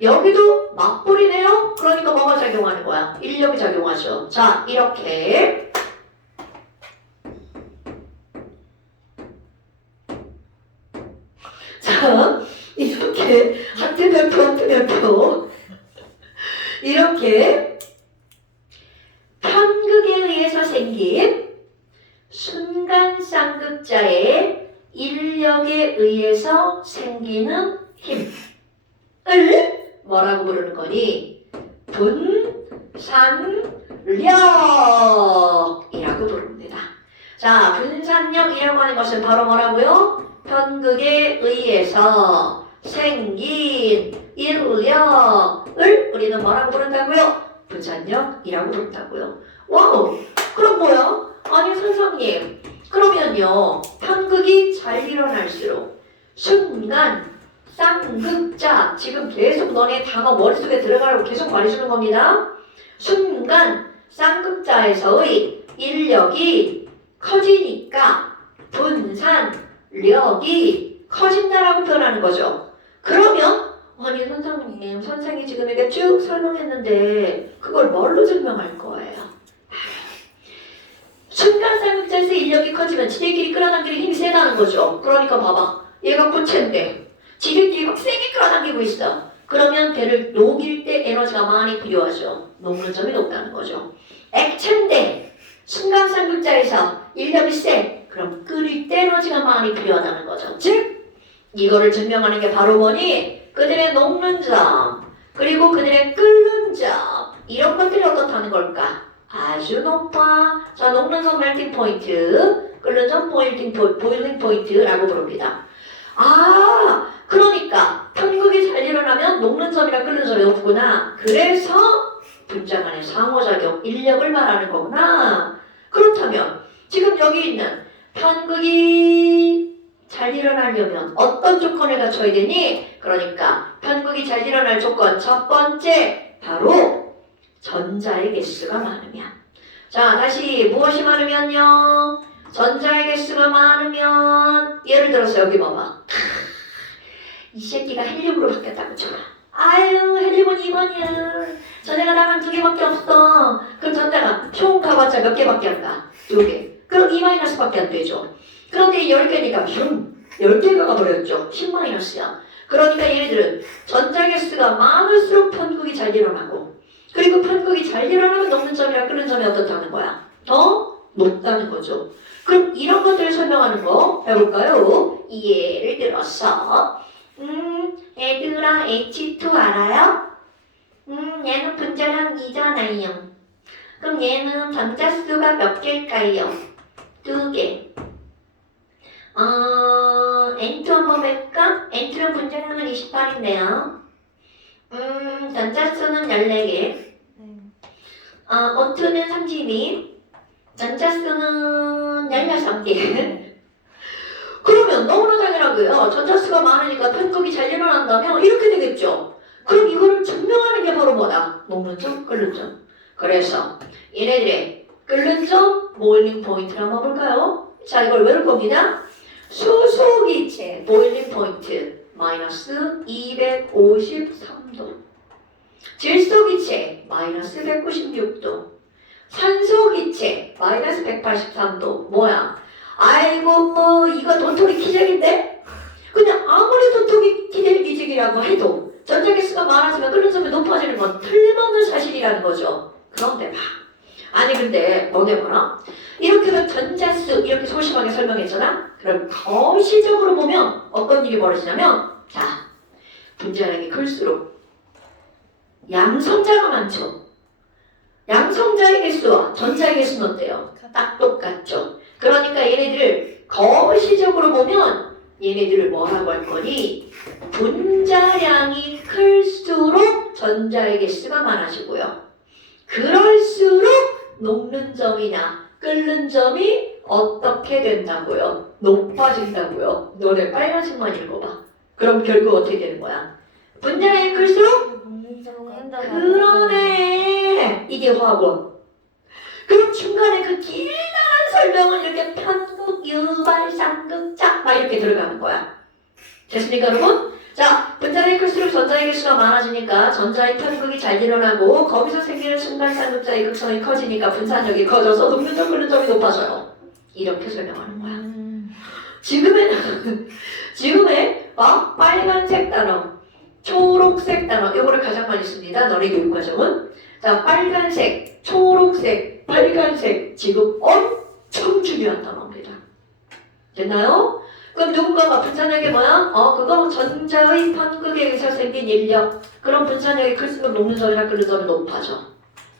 여기도 맞불이네요. 그러니까 뭐가 작용하는 거야? 인력이 작용하죠. 자 이렇게 자 이렇게 하트 몇 표 이렇게 편극에 의해서 생긴 순간 쌍극자의 인력에 의해서 생기는 힘을 뭐라고 부르는 거니? 분산력이라고 부릅니다. 자, 분산력이라고 하는 것은 바로 뭐라고요? 편극에 의해서 생긴 인력을 우리는 뭐라고 부른다고요? 분산력이라고 부른다고요. 와우! 그럼 뭐야? 아니 선생님 그러면요 편극이 잘 일어날수록 순간 쌍극자 지금 계속 너네 단어 머릿속에 들어가라고 계속 말해주는 겁니다. 순간 쌍극자에서의 인력이 커지니까 분산력이 커진다라고 표현하는 거죠. 그러면 아니 선생님 선생이 지금 이렇게 쭉 설명했는데 그걸 뭘로 증명할 거예요? 순간 쌍극자에서 인력이 커지면 지들끼리 끌어당기는 힘이 세다는 거죠. 그러니까 봐봐. 얘가 고체인데 지들끼리 막 세게 끌어당기고 있어. 그러면 걔를 녹일 때 에너지가 많이 필요하죠. 녹는 점이 높다는 거죠. 액체인데 순간 쌍극자에서 인력이 세. 그럼 끓일 때 에너지가 많이 필요하다는 거죠. 즉 이거를 증명하는 게 바로 뭐니? 그들의 녹는 점 그리고 그들의 끓는 점 이런 것들이 어떻다는 걸까? 아주 높아. 자, 녹는 점 멜팅 포인트, 끓는 점 보일링 포인트라고 부릅니다. 아, 그러니까 편극이 잘 일어나면 녹는 점이랑 끓는 점이 높구나. 그래서 분자 간의 상호작용, 인력을 말하는 거구나. 그렇다면 지금 여기 있는 편극이 잘 일어나려면 어떤 조건을 갖춰야 되니? 그러니까 편극이 잘 일어날 조건 첫 번째 바로 전자의 개수가 많으면. 자 다시 무엇이 많으면요? 전자의 개수가 많으면 예를 들어서 여기 봐봐. 이 새끼가 헬륨으로 바뀌었다고 쳐봐. 아유 헬륨은 2번이야. 전자가 나랑 2개밖에 없어. 그럼 전자가 총 가봤자 몇 개밖에 안 가? 2개. 그럼 2-밖에 안 되죠. 그런데 10개니까 10개가 가버렸죠. 10-야. 그러니까 얘네들은 전자 개수가 많을수록 편극이 잘 일어나고 그리고 편극이 잘 일어나면 녹는 점이랑 끓는 점이 어떻다는 거야? 더 높다는 거죠. 그럼 이런 것들을 설명하는 거 해볼까요? 예를 들어서 얘들아 H2 알아요? 얘는 분자량 2잖아요. 그럼 얘는 전자수가 몇 개일까요? 2개. N2 한번 볼까? N2는 분자량은 28인데요. 전자수는 14개. O2는 32. 전자수는 16개. 그러면 너무나 당연하고요. 전자수가 많으니까 편극이 잘 일어난다면 이렇게 되겠죠. 그럼 이거를 증명하는 게 바로 뭐다? 녹는 점, 끓는 점. 그래서 얘네들의 끓는 점, 보일링 포인트를 한번 볼까요? 자, 이걸 외울 겁니다. 수소기체 보일링 포인트 마이너스 253도, 질소기체 마이너스 196도, 산소기체 마이너스 183도. 뭐야? 아이고 이거 도토리 기적인데? 그냥 아무리 도토리 기적이 방식이라고 해도 전자개수가 많아지면 끓는 점이 높아지는 건 틀림없는 사실이라는 거죠. 그런데 봐. 아니 근데 뭐냐 봐라. 이렇게 하면 전자수 이렇게 소심하게 설명했잖아. 그럼 거시적으로 보면 어떤 일이 벌어지냐면 자, 분자량이 클수록 양성자가 많죠. 양성자의 개수와 전자의 개수는 어때요? 딱 똑같죠. 그러니까 얘네들을 거시적으로 보면 얘네들을 뭐라고 할 거니? 분자량이 클수록 전자의 개수가 많아지고요. 그럴수록 녹는 점이냐 끓는 점이 어떻게 된다고요? 높아진다고요. 너네 빨간색만 읽어봐. 그럼 결국 어떻게 되는 거야? 분자량이 클수록 그러네. 이게 화학원. 그럼 중간에 그 길다란 설명을 이렇게 편극, 유발, 쌍극, 막 이렇게 들어가는 거야. 됐습니까, 여러분? 자, 분자량이 클수록 전자의 개수가 많아지니까 전자의 편극이 잘 일어나고 거기서 생기는 순간 쌍극자의 극성이 커지니까 분산력이 커져서 녹는 점, 끓는 점이 높아져요. 이렇게 설명하는 거야. 지금의 빨간색 단어, 초록색 단어, 요거를 가장 많이 씁니다. 너네 교육과정은. 자, 빨간색, 초록색, 빨간색 지금 엄청 중요한 단어입니다. 됐나요? 그럼 누군가가 분산력이 뭐야? 그거 전자의 편극에 의해서 생긴 인력. 그럼 분산력이 클수록 녹는 점이나 끓는 점이 높아져.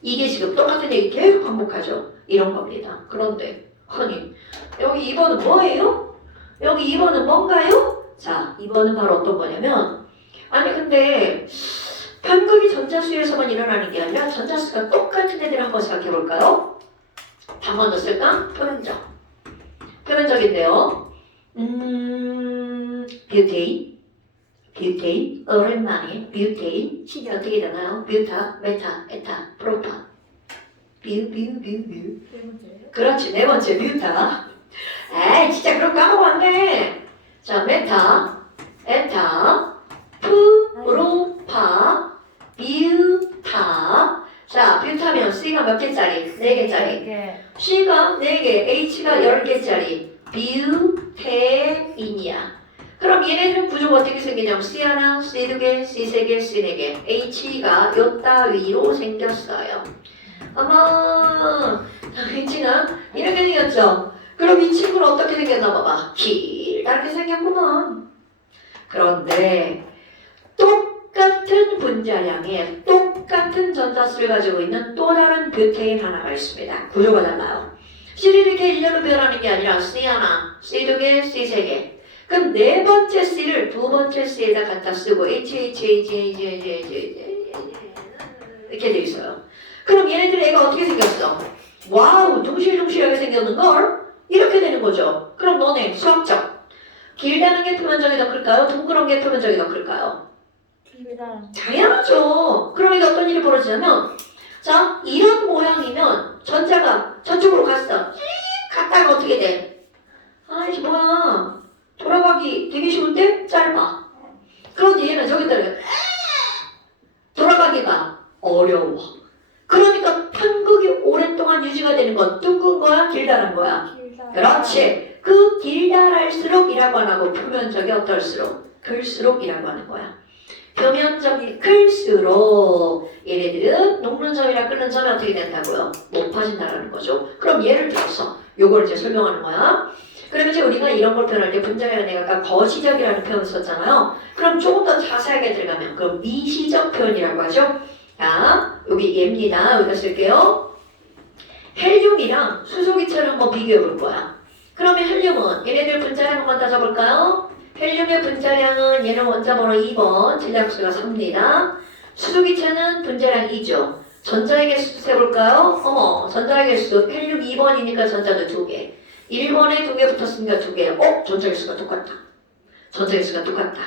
이게 지금 똑같은 얘기 계속 반복하죠. 이런 겁니다. 그런데 아니 여기 2번은 뭐예요? 여기 2번은 뭔가요? 자, 2번은 바로 어떤 거냐면 아니 근데 편극이 전자수에서만 일어나는 게 아니라 전자수가 똑같은 애들 한번 생각해 볼까요? 단번 더 쓸까? 표면적. 표면적인데요. 뷰테인, 오랜만에 뷰테인, 식이 어떻게 되나요? 뷰타, 메타, 에타, 프로판. 뷰. 그렇지, 네 번째 뷰타. 에이, 진짜 그럼 까먹으면 안 돼. 자, 메타, 에타, 프로파, 뷰타. 자, 뷰타면 C가 몇 개짜리? 4개짜리. C가 4개, H가 10개짜리. 뷰테인이야. 그럼 얘네들은 구조가 어떻게 생기냐면 C 하나, C 2개, C 3개, C 4개. H가 요 따위로 생겼어요. 아마 H가 이렇게 생겼죠? 그럼 이 친구는 어떻게 생겼나 봐봐. 길다랗게 생겼구만. 그런데 똑같은 분자량에 똑같은 전자수를 가지고 있는 또 다른 뷰테인 하나가 있습니다. 구조가 달라요. C를 이렇게 일렬로 표현하는 게 아니라 C 하나, C 2개, C 3개. 그럼 네 번째 C를 두 번째 C에다 갖다 쓰고 이렇게 돼 있어요. 그럼 얘네들 애가 어떻게 생겼어? 와우, 둥실둥실하게 생겼는걸? 이렇게 되는 거죠. 그럼 너네 수학적. 길다는 게 표면적이 더 클까요? 둥그런 게 표면적이 더 클까요? 당연하죠. 그럼 이게 어떤 일이 벌어지냐면 자, 이런 모양이면 전자가 저쪽으로 갔어. 갔다가 어떻게 돼? 아이씨 뭐야. 돌아가기 되게 쉬운데 짧아. 그런데 얘는 저기다 돌아가기가 어려워. 그러니까 편극이 오랫동안 유지가 되는 건 둥근 거야? 길다란 거야? 그렇지. 그 길다랄수록이라고 안 하고 표면적이 어떨수록? 클수록이라고 하는 거야. 표면적이 클수록 얘네들은 녹는 점이나 끓는 점이 어떻게 된다고요? 높아진다는 거죠. 그럼 예를 들어서 요걸 이제 설명하는 거야. 그러면 이제 우리가 이런 걸 표현할 때 분자량을 내가 아까 거시적이라는 표현을 썼잖아요. 그럼 조금 더 자세하게 들어가면 그 미시적 표현이라고 하죠. 자, 여기 얘입니다. 여기다 쓸게요. 헬륨이랑 수소기체를 한번 비교해 볼 거야. 그러면 헬륨은 얘네들 분자량 한번 따져볼까요? 헬륨의 분자량은 얘는 원자번호 2번, 질량수가 3입니다. 수소기체는 분자량 2죠. 전자의 개수 세볼까요? 어머, 전자의 개수 헬륨 2번이니까 전자도 2개. 1번에 2개 붙었으니까 2개. 전자개수가 똑같다. 전자개수가 똑같다.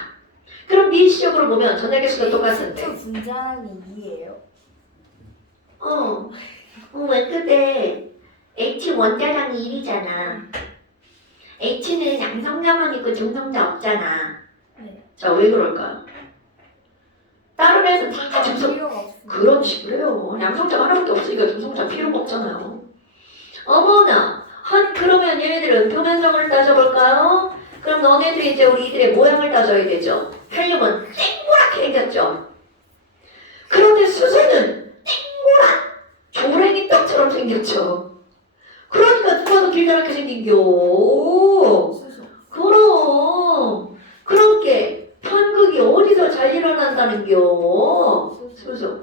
그럼 미시적으로 보면 전자개수가 똑같은데. 분자량이 2예요. 왜 그래? H 원자량이 1이잖아. H는 양성자만 있고 중성자 없잖아. 네. 자, 왜 그럴까요? 다른 애는 다 중성. 필요가 없습니다. 그렇지, 그래요. 양성자가 하나밖에 없으니까 중성자 필요가 없잖아요. 어머나. 그러면 얘네들은 표면적을 따져볼까요? 그럼 너네들이 이제 우리 이들의 모양을 따져야 되죠. 헬륨은 땡그랗게 생겼죠. 그런데 수소는 땡그란 조랭이 떡처럼 생겼죠. 그러니까 누가 더 길다랗게 생긴겨? 수소. 그럼 그렇게 편극이 어디서 잘 일어난다는겨? 수소.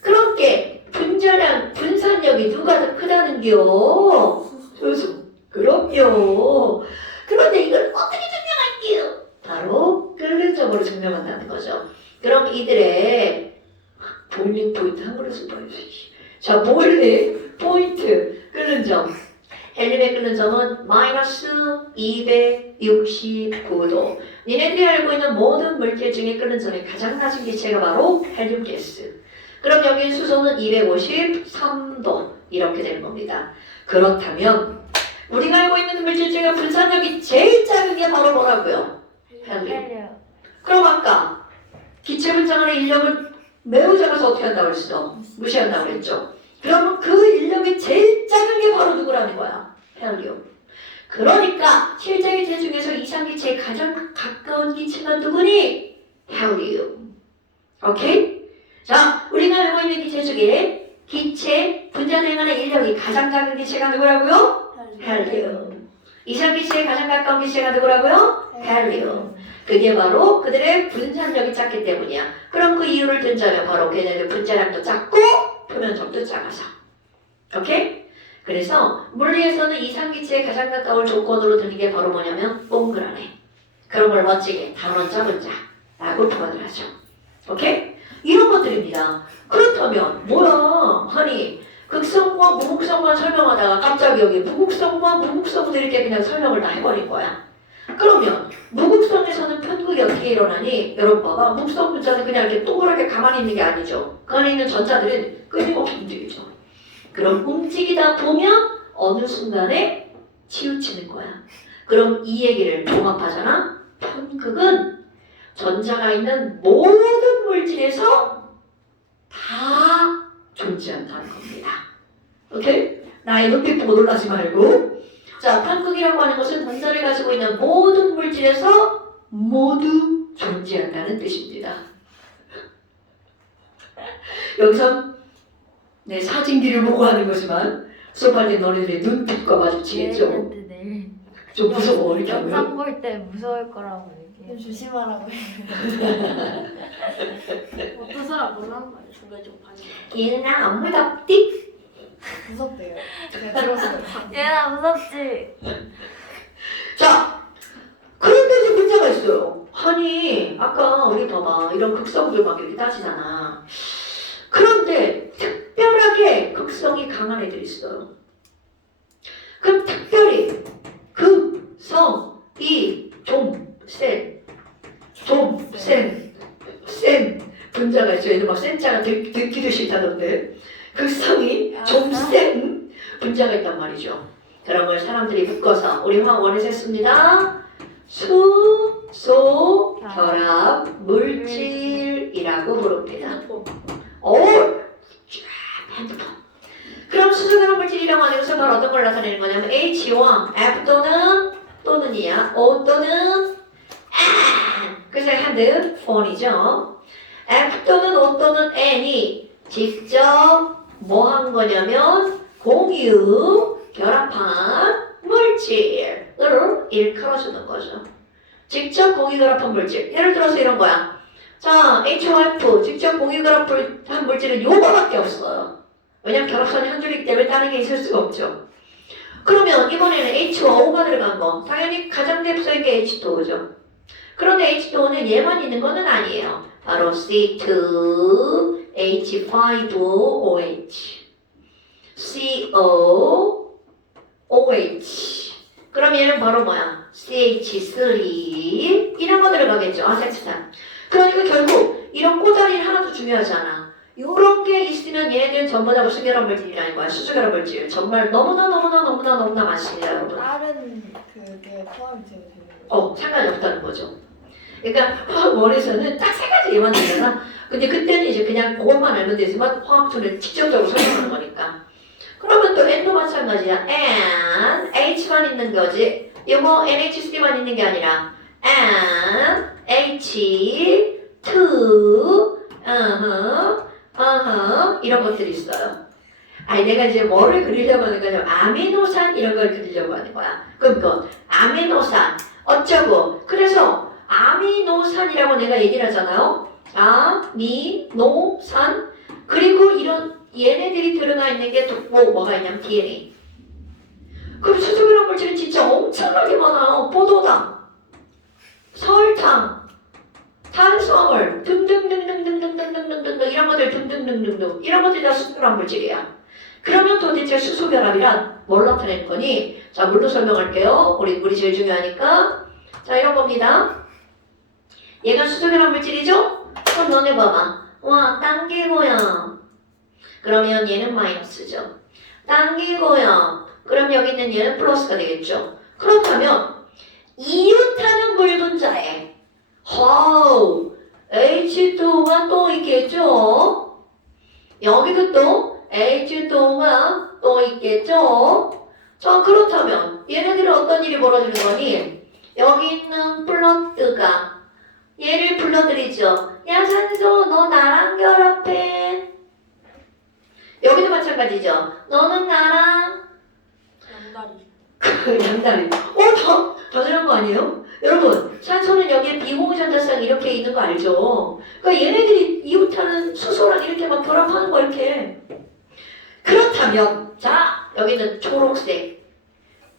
그렇게 분자량 분산력이 누가 더 크다는겨? 수소. 그럼요. 그런데 이걸 어떻게 증명할게요? 바로 끓는 점으로 증명한다는 거죠. 그럼 이들의 보일링 포인트 한글에서 보여주시죠. 자, 보일링 포인트 끓는 점. 헬륨의 끓는 점은 마이너스 269도. 니네들이 알고 있는 모든 물질 중에 끓는 점이 가장 낮은 기체가 바로 헬륨 가스. 그럼 여기 수소는 253도 이렇게 되는 겁니다. 그렇다면 우리가 알고 있는 물질 중에 분산력이 제일 작은 게 바로 뭐라고요? 헬륨. 헬륨. 그럼 아까 기체 분자간의 인력을 매우 작아서 어떻게 한다고 했어? 무시한다고 했죠. 그러면 그 인력이 제일 작은 게 바로 누구라는 거야? 헬륨. 그러니까 실제 기체 중에서 이상기체에 가장 가까운 기체가 누구니? 헬륨. 오케이? 자, 우리가 알고 있는 기체 중에 기체 분자간의 인력이 가장 작은 기체가 누구라고요? 헬륨. 이상기체에 가장 가까운 기체가 누구라고요? 헬륨. 그게 바로 그들의 분산력이 작기 때문이야. 그럼 그 이유를 든자면 바로 걔네들 분자량도 작고 표면적도 작아서. 오케이? 그래서 물리에서는 이상기체에 가장 가까운 조건으로 드는 게 바로 뭐냐면 동그라미. 그런 걸 멋지게 단원자 분자라고 표현을 하죠. 오케이? 이런 것들입니다. 그렇다면 뭐야? 아니 극성과 무극성만 설명하다가 갑자기 여기 무극성과 무극성들 이렇게 그냥 설명을 다 해버린 거야. 그러면 무극성에서는 편극이 어떻게 일어나니? 여러분 봐봐. 무극성 분자는 그냥 이렇게 동그랗게 가만히 있는 게 아니죠. 그 안에 있는 전자들은 끊임없이 움직이죠. 그럼 움직이다 보면 어느 순간에 치우치는 거야. 그럼 이 얘기를 종합하잖아. 편극은 전자가 있는 모든 물질에서 다 존재한다는 겁니다. 오케이? 나의 눈빛 보고 놀라지 말고. 자, 편극이라고 하는 것은 전자를 가지고 있는 모든 물질에서 모두 존재한다는 뜻입니다. 여기서 내 사진기를 보고 하는 거지만 수업할 때 너네들의 눈빛과 마주치겠죠? 얘한테 내일 좀 무서워 이렇게 하면. 영상 볼 때 무서울 거라고 얘기해. 조심하라고 해. 어떤 사람 몰라는 거 아니야? 중간에 좀 반응. 얘는 안 무섭디? 무섭대요. 제가 들었어요. 얘나 무섭지? 자, 그런데 이제 문제가 있어요. 아니, 아까 우리 봐봐. 이런 극성들 막 이렇게 따지잖아. 그런데 특별하게 극성이 강한 애들이 있어요. 그럼 특별히 극성이 좀 센 분자가 있어요. 얘들 막 센자가 듣기도 싫다던데. 극성이 좀 센 분자가 있단 말이죠. 그런 걸 사람들이 묶어서 우리 화학 원에서 했습니다. 수소 결합 물질이라고 부릅니다. 핸드폰. 그럼 수소 결합 물질이라고 하는 것은 바로 어떤 걸 나타내는 거냐면 H와 F 또는이야. O 또는 N. 그래서 핸드폰이죠. F 또는 O 또는 N이 직접 뭐 한 거냐면 공유 결합한 물질을 일컬어주는 거죠. 직접 공유 결합한 물질. 예를 들어서 이런 거야. 자, HOF 직접 공유 결합한 물질은 요거밖에 없어요. 왜냐면 결합선이 한 줄이기 때문에 다른 게 있을 수가 없죠. 그러면 이번에는 H와 O가 들어간 거. 당연히 가장 뎁서인 게 H2O죠. 그런데 H2O는 얘만 있는 거는 아니에요. 바로 C2H5OH COOH. 그럼 얘는 바로 뭐야? CH3 이런 거 들어가겠죠. 아세트산. 그러니까 결국 이런 꼬다리 하나도 중요하지 않아. 이런 게 있으면 얘네들은 전부 다 무슨 결합 물질이라는 거야. 수소 결합 물질. 정말 너무나 많습니다, 여러분. 다른 그게 포함이 되는 거예요. 상관이 없다는 거죠. 그러니까 화학원에서는 딱 세 가지 예만 되잖아. 근데 그때는 이제 그냥 그것만 알면 되지만 화학초를 직접적으로 설명하는 거니까. 그러면 또 N도 마찬가지야. N, H만 있는 거지. 이거 NH3만 있는 게 아니라 N, H2 이런 것들이 있어요. 아니 내가 이제 뭐를 그리려고 하는 거냐면 아미노산 이런 걸 그리려고 하는 거야. 그럼 그 아미노산 어쩌고 그래서 아미노산이라고 내가 얘기를 하잖아요. 아미노산 그리고 이런 얘네들이 들어가 있는 게 뭐가 있냐면 DNA. 그럼 수소기란 물질은 진짜 엄청나게 많아요. 포도당, 설탕, 탄수화물 등등등등등등등등등등 이런 것들 등등등등등 이런 것들이 다 수소기란 물질이야. 그러면 도대체 수소결합이란 뭘 나타내는 거니? 자, 물로 설명할게요. 우리 제일 중요하니까. 자, 이런 겁니다. 얘가 수소결합 물질이죠? 그럼 너네 봐봐. 와, 당기고요. 그러면 얘는 마이너스죠. 당기고요. 그럼 여기 있는 얘는 플러스가 되겠죠. 그렇다면 이웃하는 물 분자에 H2가 또 있겠죠? 여기도 또 H2가 또 있겠죠? 자, 그렇다면 얘네들은 어떤 일이 벌어지는 거니? 여기 있는 플러스가 얘를 불러들이죠. 야, 산소, 너 나랑 결합해. 여기도 마찬가지죠. 너는 나랑 양다리. 양다리. 당연한 거 아니에요? 여러분, 산소는 여기에 비공유전자쌍이 이렇게 있는 거 알죠? 그러니까 얘네들이 이웃하는 수소랑 이렇게 막 결합하는 거 이렇게. 그렇다면, 자, 여기는 초록색.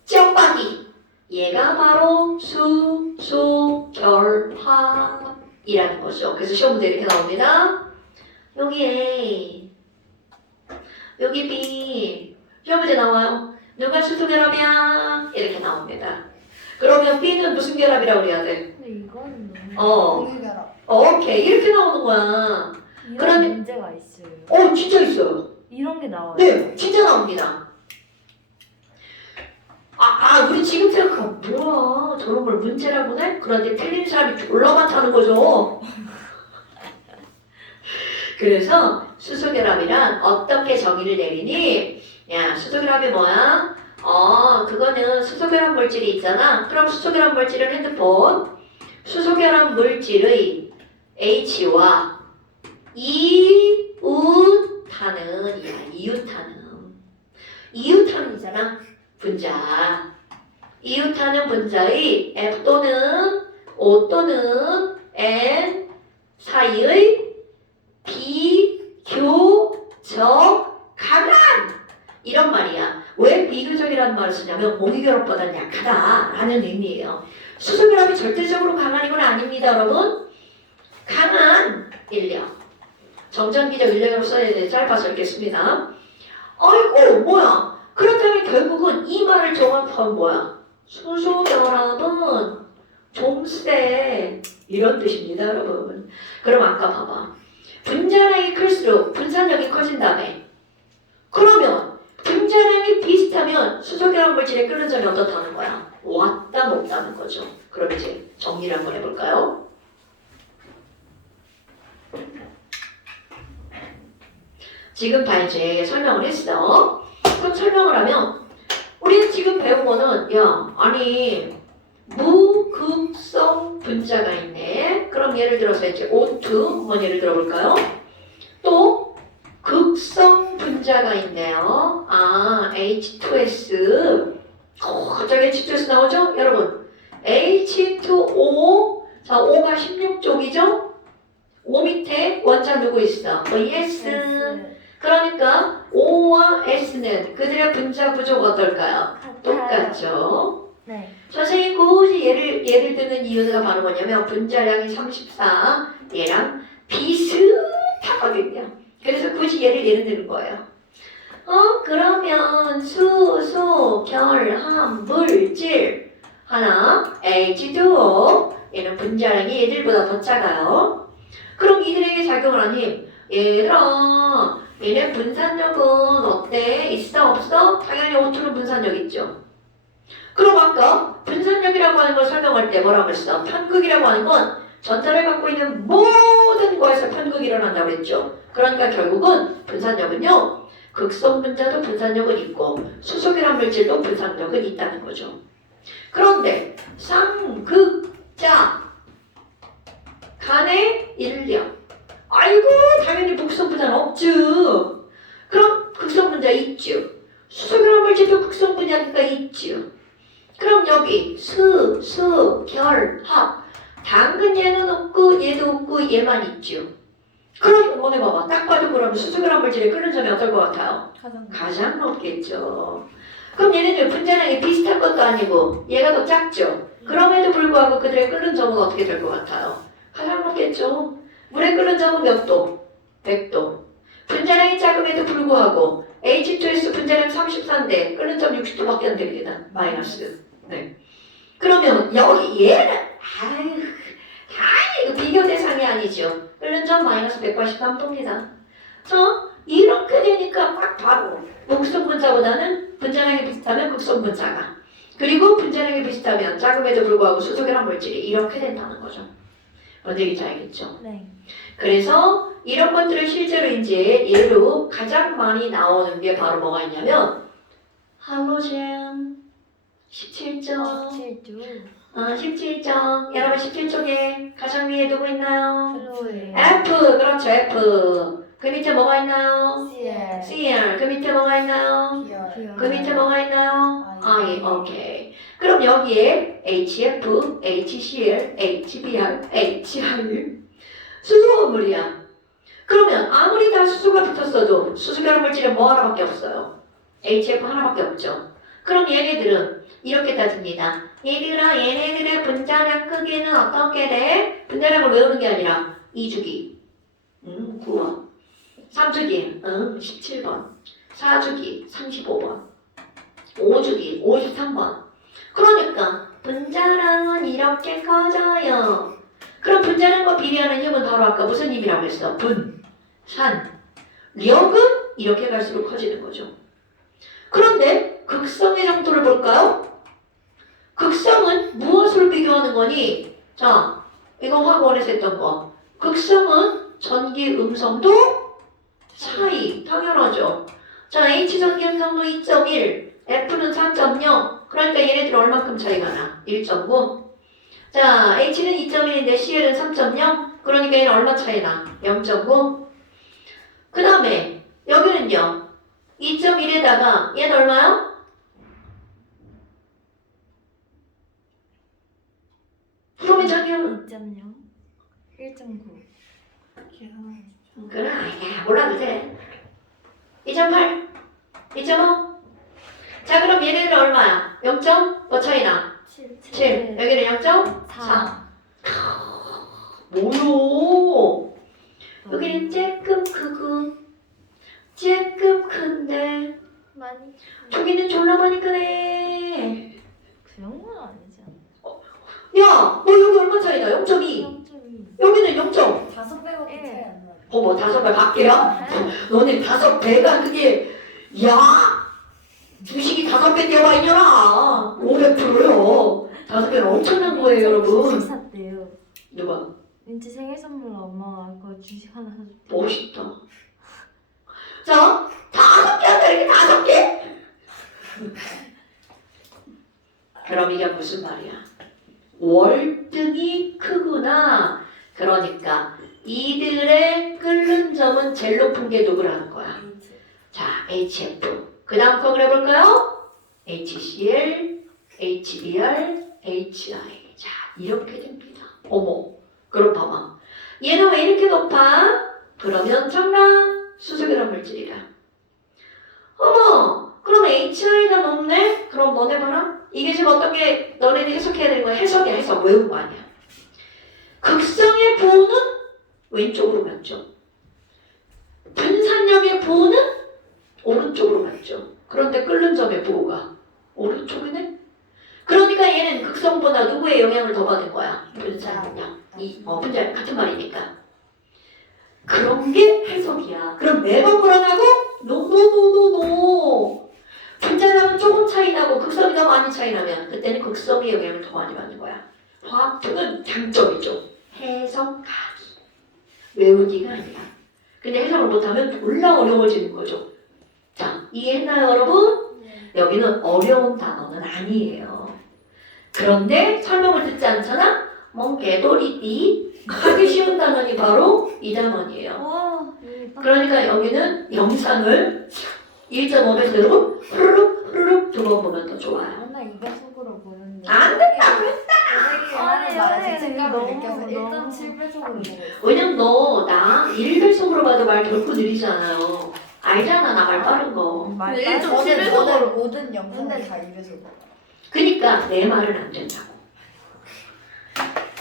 쩍박이. 얘가 바로 수소결합이라는 거죠. 그래서 시험 문제 이렇게 나옵니다. 여기 A, 여기 B. 시험 문제 나와요. 누가 수소결합이야? 이렇게 나옵니다. 그러면 B는 무슨 결합이라고 그래야 돼? 근데 이거는 너무 공유결합. 오케이. 이렇게 나오는 거야. 이런 그러면- 문제가 있어요. 진짜 있어요. 이런 게 나와요. 네, 진짜 나옵니다. 우리 지금 생각하면 뭐야 저런 걸 문제라고 해? 그런데 틀린 사람이 졸라 많다는 거죠. 그래서 수소결합이란 어떻게 정의를 내리니? 야, 수소결합이 뭐야? 그거는 수소결합 물질이 있잖아. 그럼 수소결합 물질은 핸드폰. 수소결합 물질의 H와 이웃하는이잖아. 분자. 이웃하는 분자의 F 또는 O 또는 N 사이의 비교적 강한 이런 말이야. 왜 비교적이라는 말을 쓰냐면 공유결합보다는 약하다라는 의미예요. 수소결합이 절대적으로 강한 이건 아닙니다, 여러분. 강한 인력. 정전기적 인력으로 써야 돼. 짧아서 읽겠습니다. 아이고, 뭐야. 그렇다면 결국은 이 말을 종합하면 뭐야? 수소결합은 좀 세. 이런 뜻입니다, 여러분. 그럼 아까 봐봐. 분자량이 클수록 분산력이 커진다며. 그러면 분자량이 비슷하면 수소결합 물질의 끓는 점이 어떻다는 거야? 왔다 먹다는 거죠. 그럼 이제 정리를 한번 해볼까요? 지금 다 이제 설명을 했어. 그럼 설명을 하면 우리가 지금 배운 거는 무극성 분자가 있네. 그럼 예를 들어서 이제 O2 한번 예를 들어볼까요? 또 극성 분자가 있네요. H2S. 갑자기 H2S 나오죠? 여러분 H2O. 자, O가 16쪽이죠? O 밑에 원자 누구 있어? S. 그러니까 O와 S는 그들의 분자 구조가 어떨까요? 똑같죠? 네. 선생님 굳이 예를 드는 이유가 바로 뭐냐면 분자량이 34 얘랑 비슷하거든요. 그래서 굳이 예를 드는 거예요. 그러면 수소 결합 물질 하나 H2O 얘는 분자량이 얘들보다 더 작아요. 그럼 이들에게 작용을 하니 얘들아 얘네 분산력은 어때? 있어? 없어? 당연히 O2는 분산력 있죠. 그럼 아까 분산력이라고 하는 걸 설명할 때 뭐라고 했어? 편극이라고 하는 건 전자를 갖고 있는 모든 거에서 편극이 일어난다고 했죠. 그러니까 결국은 분산력은요. 극성 분자도 분산력은 있고 수소결합 물질도 분산력은 있다는 거죠. 그런데 쌍극자 간의 인력. 아이고 당연히 복성분자는 없죠. 그럼 극성분자 있죠. 수소결합 물질도 극성분자니까 있죠. 그럼 여기 수, 결, 합. 당근 얘는 없고 얘도 없고 얘만 있죠. 그럼 이번에 봐봐. 딱 봐도 그러면 수소결합 물질이 끓는 점이 어떨 것 같아요? 가장 높겠죠. 그럼 얘네들 분자량이 비슷한 것도 아니고 얘가 더 작죠. 그럼에도 불구하고 그들의 끓는 점은 어떻게 될 것 같아요? 가장 높겠죠. 물에 끓는 점은 몇 도? 100도. 분자량이 작음에도 불구하고 H2S 분자량 34인데 끓는 점 60도밖에 안 됩니다. 마이너스. 네. 그러면 여기 얘는 아유 이거 비교 대상이 아니죠. 끓는 점 마이너스 183도입니다. 자 이렇게 되니까 딱 바로 극성분자보다는 분자량이 비슷하면 극성분자가 그리고 분자량이 비슷하면 작음에도 불구하고 수소결합 물질이 이렇게 된다는 거죠. 뭔지 알겠죠? 네. 그래서 이런 것들을 실제로 이제 예로 가장 많이 나오는 게 바로 뭐가 있냐면 할로젠 17점 17주. 17점 여러분 17쪽에 가장 위에 누구 있나요? 플로에. F 그렇죠 F 그 밑에 뭐가 있나요? CL. CL 그 밑에 뭐가 있나요? 그 밑에 뭐가 있나요? I 오케이 그럼 여기에 HF, HCl, HBr, HI 수소 건물이야. 그러면 아무리 다 수소가 붙었어도 수소결합 물질은 뭐 하나밖에 없어요. HF 하나밖에 없죠. 그럼 얘네들은 이렇게 따집니다. 얘들아 얘네들의 분자량 크기는 어떻게 돼? 분자량을 외우는 게 아니라 2주기 9번 3주기 17번 4주기 35번 5주기 53번 그러니까 분자량은 이렇게 커져요. 그럼 분자량과 비례하는 힘은 바로 아까 무슨 힘이라고 했어? 분, 산, 력은 이렇게 갈수록 커지는 거죠. 그런데 극성의 정도를 볼까요? 극성은 무엇을 비교하는 거니? 자, 이거 학원에서 했던 거. 극성은 전기 음성도 차이, 당연하죠. 자, H 전기 음성도 2.1, F는 4.0. 그러니까 얘네들 얼만큼 차이가 나? 1.9. 자, H는 2.1인데 CL은 3.0. 그러니까 얘는 얼마 차이 나? 0.9. 그 다음에 여기는요. 2.1에다가 얘는 얼마요? 프로민 전기는 2.0. 1.9. 그래 아니야 몰라도 돼. 2.8 2.5 자 그럼 얘네들은 얼마야? 0. 뭐 차이나? 7 여기는 0.4 4. 뭐요? 여기는 조금 크고 조금 큰데 많이. 저기는 졸라 많이 크네. 그 정도는 아니지 않나? 야, 너 여기 얼마 차이나? 0.2 0.2. 여기는 0. 5배밖에 예. 차이 안 나. 어머 5배 밖에야? 너네 5배가 그게 야 주식이 5배 뛰어와 있냐나 500%요 5배는 엄청난 거예요 여러분. 주식 샀대요. 누가? 민지 생일 선물로 엄마가 그거 주식 하나 사줬대. 멋있다. 자 5개 한다 이렇게 5개? 그럼 이게 무슨 말이야? 월등히 크구나. 그러니까 이들의 끓는 점은 제일 높은 게 누구라는 거야? 자, HF. 그 다음 거 그려볼까요? HCl, HBr, HI. 자, 이렇게 됩니다. 어머, 그럼 봐봐. 얘는 왜 이렇게 높아? 그러면 정답 수소결합 물질이라. 어머, 그럼 HI가 높네? 그럼 너네 봐라. 이게 지금 어떤 게 너네들이 해석해야 되는 거야? 해석이야, 해석. 외운 거 아니야. 극성의 보호는 왼쪽으로 갔죠. 분산력의 보호는 오른쪽으로 갔죠. 그런데 끓는 점의 보호가 오른쪽이네? 그러니까 얘는 극성보다 누구의 영향을 더 받은 거야? 분산력. 분자 같은 말이니까. 그런 게 해석이야. 그럼 매번 뭐라고? 노노노노노. 분자량은 조금 차이 나고 극성이 더 많이 차이 나면 그때는 극성의 영향을 더 많이 받는 거야. 화학투는 장점이죠. 해석하기. 외우기가 아니라. 근데 해석을 못하면 졸라 어려워지는 거죠. 자, 이해했나요, 여러분? 여기는 어려운 단어는 아니에요. 그런데 설명을 듣지 않잖아? 뭐 개돌이띠 하기 쉬운 단원이 바로 이 단원이에요. 와. 그러니까 여기는 영상을 1.5배속 누르고 후루룩 두 번 보면 더 좋아요. 맨날 2배속으로 보는데. 안 된다. 선생님이 하는 말에 죄책감을 너무, 느껴서 너무. 1.7배속으로 보고 있어. 왜냐면 나 1배속으로 봐도 말 결코 느리잖아요. 알잖아, 나 말 빠른 거. 근데 저는 1.7배속으로 모든 영상을 다 2배속으로. 그니까 내 말은 안 된다고.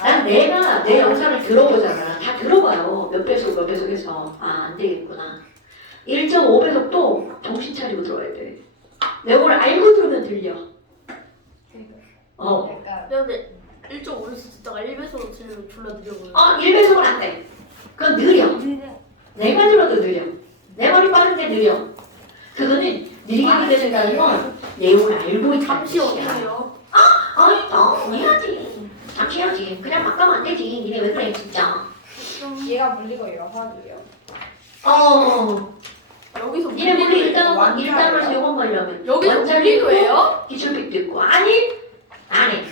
난 내가 내 영상을 들어보잖아. 다 들어봐요. 몇 배속 몇 배속에서. 아, 안 되겠구나. 1.5배속도 정신 차리고 들어야 돼. 내가 뭘 알고 들으면 들려. 약간 근데 1.5에서 듣다가 1배속으로 들으면 졸라 느려보여요. 1배속은 안 돼. 그건 느려. 내가 들어도 느려. 내 말이 빠른데 느려. 그거는 느리게 되는다는 건 내용을 알고 있다는 잠시 뜻이야. 어디세요? 해야지. 잠시 해야지. 그냥 막 가면 안 되지. 니네 왜 그래, 진짜. 얘가 물리고 얘가 화학이에요. 여기서 니네 물리 일단 완전 일단을 요번 말려면 여기서 원자도 물리도예요? 있고 기출픽도 있고. 아니? 안 해.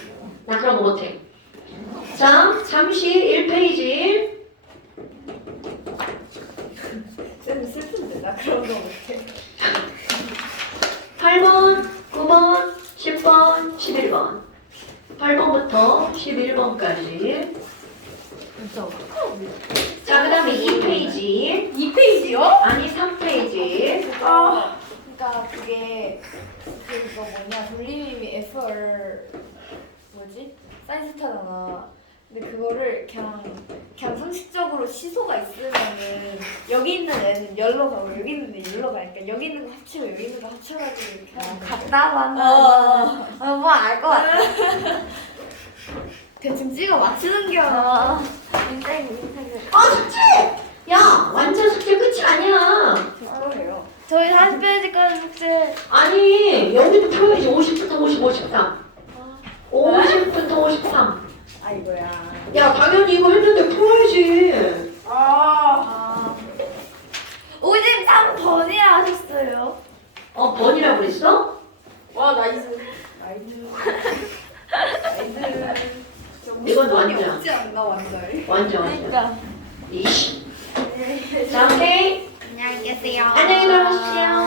나 그런 거 못해. 자, 31페이지. 쌤 슬픈데 나 그런 거 못해. 8번, 9번, 10번, 11번. 8번부터 11번까지. 자, 그 다음에 2페이지. 2페이지요? 아니, 3페이지. 그러니까 그게 그거 뭐냐 돌림이 FR 뭐지 사이즈타잖아. 근데 그거를 그냥 상식적으로 시소가 있으면은 여기 있는 애는 열로 가고 여기 있는 애 열로 가니까 여기 있는 거 합치고 여기 있는 거 합쳐가지고 이렇게 하는 거야. 갔다 왔나? 뭐알 것 같아. 대충 찍어 맞추는 게 인생. 숙제! 야, 완전 숙제 끝이 아니야. 그거예요. 저희 40페이지까지 숙제. 아니, 여기도 풀어야지. 50부터 50, 53. 50부터 53. 아 이거야. 야, 당연히 이거 했는데 풀어야지. 53번이라 하셨어요. 번이라고 그랬어? 와 나이스. 나이스. 이건 완전. 없지 않나 완전. 완전. 그러니까. 이씨. 자, 오케이. 안녕히 계세요. 안녕히 놀아주세요.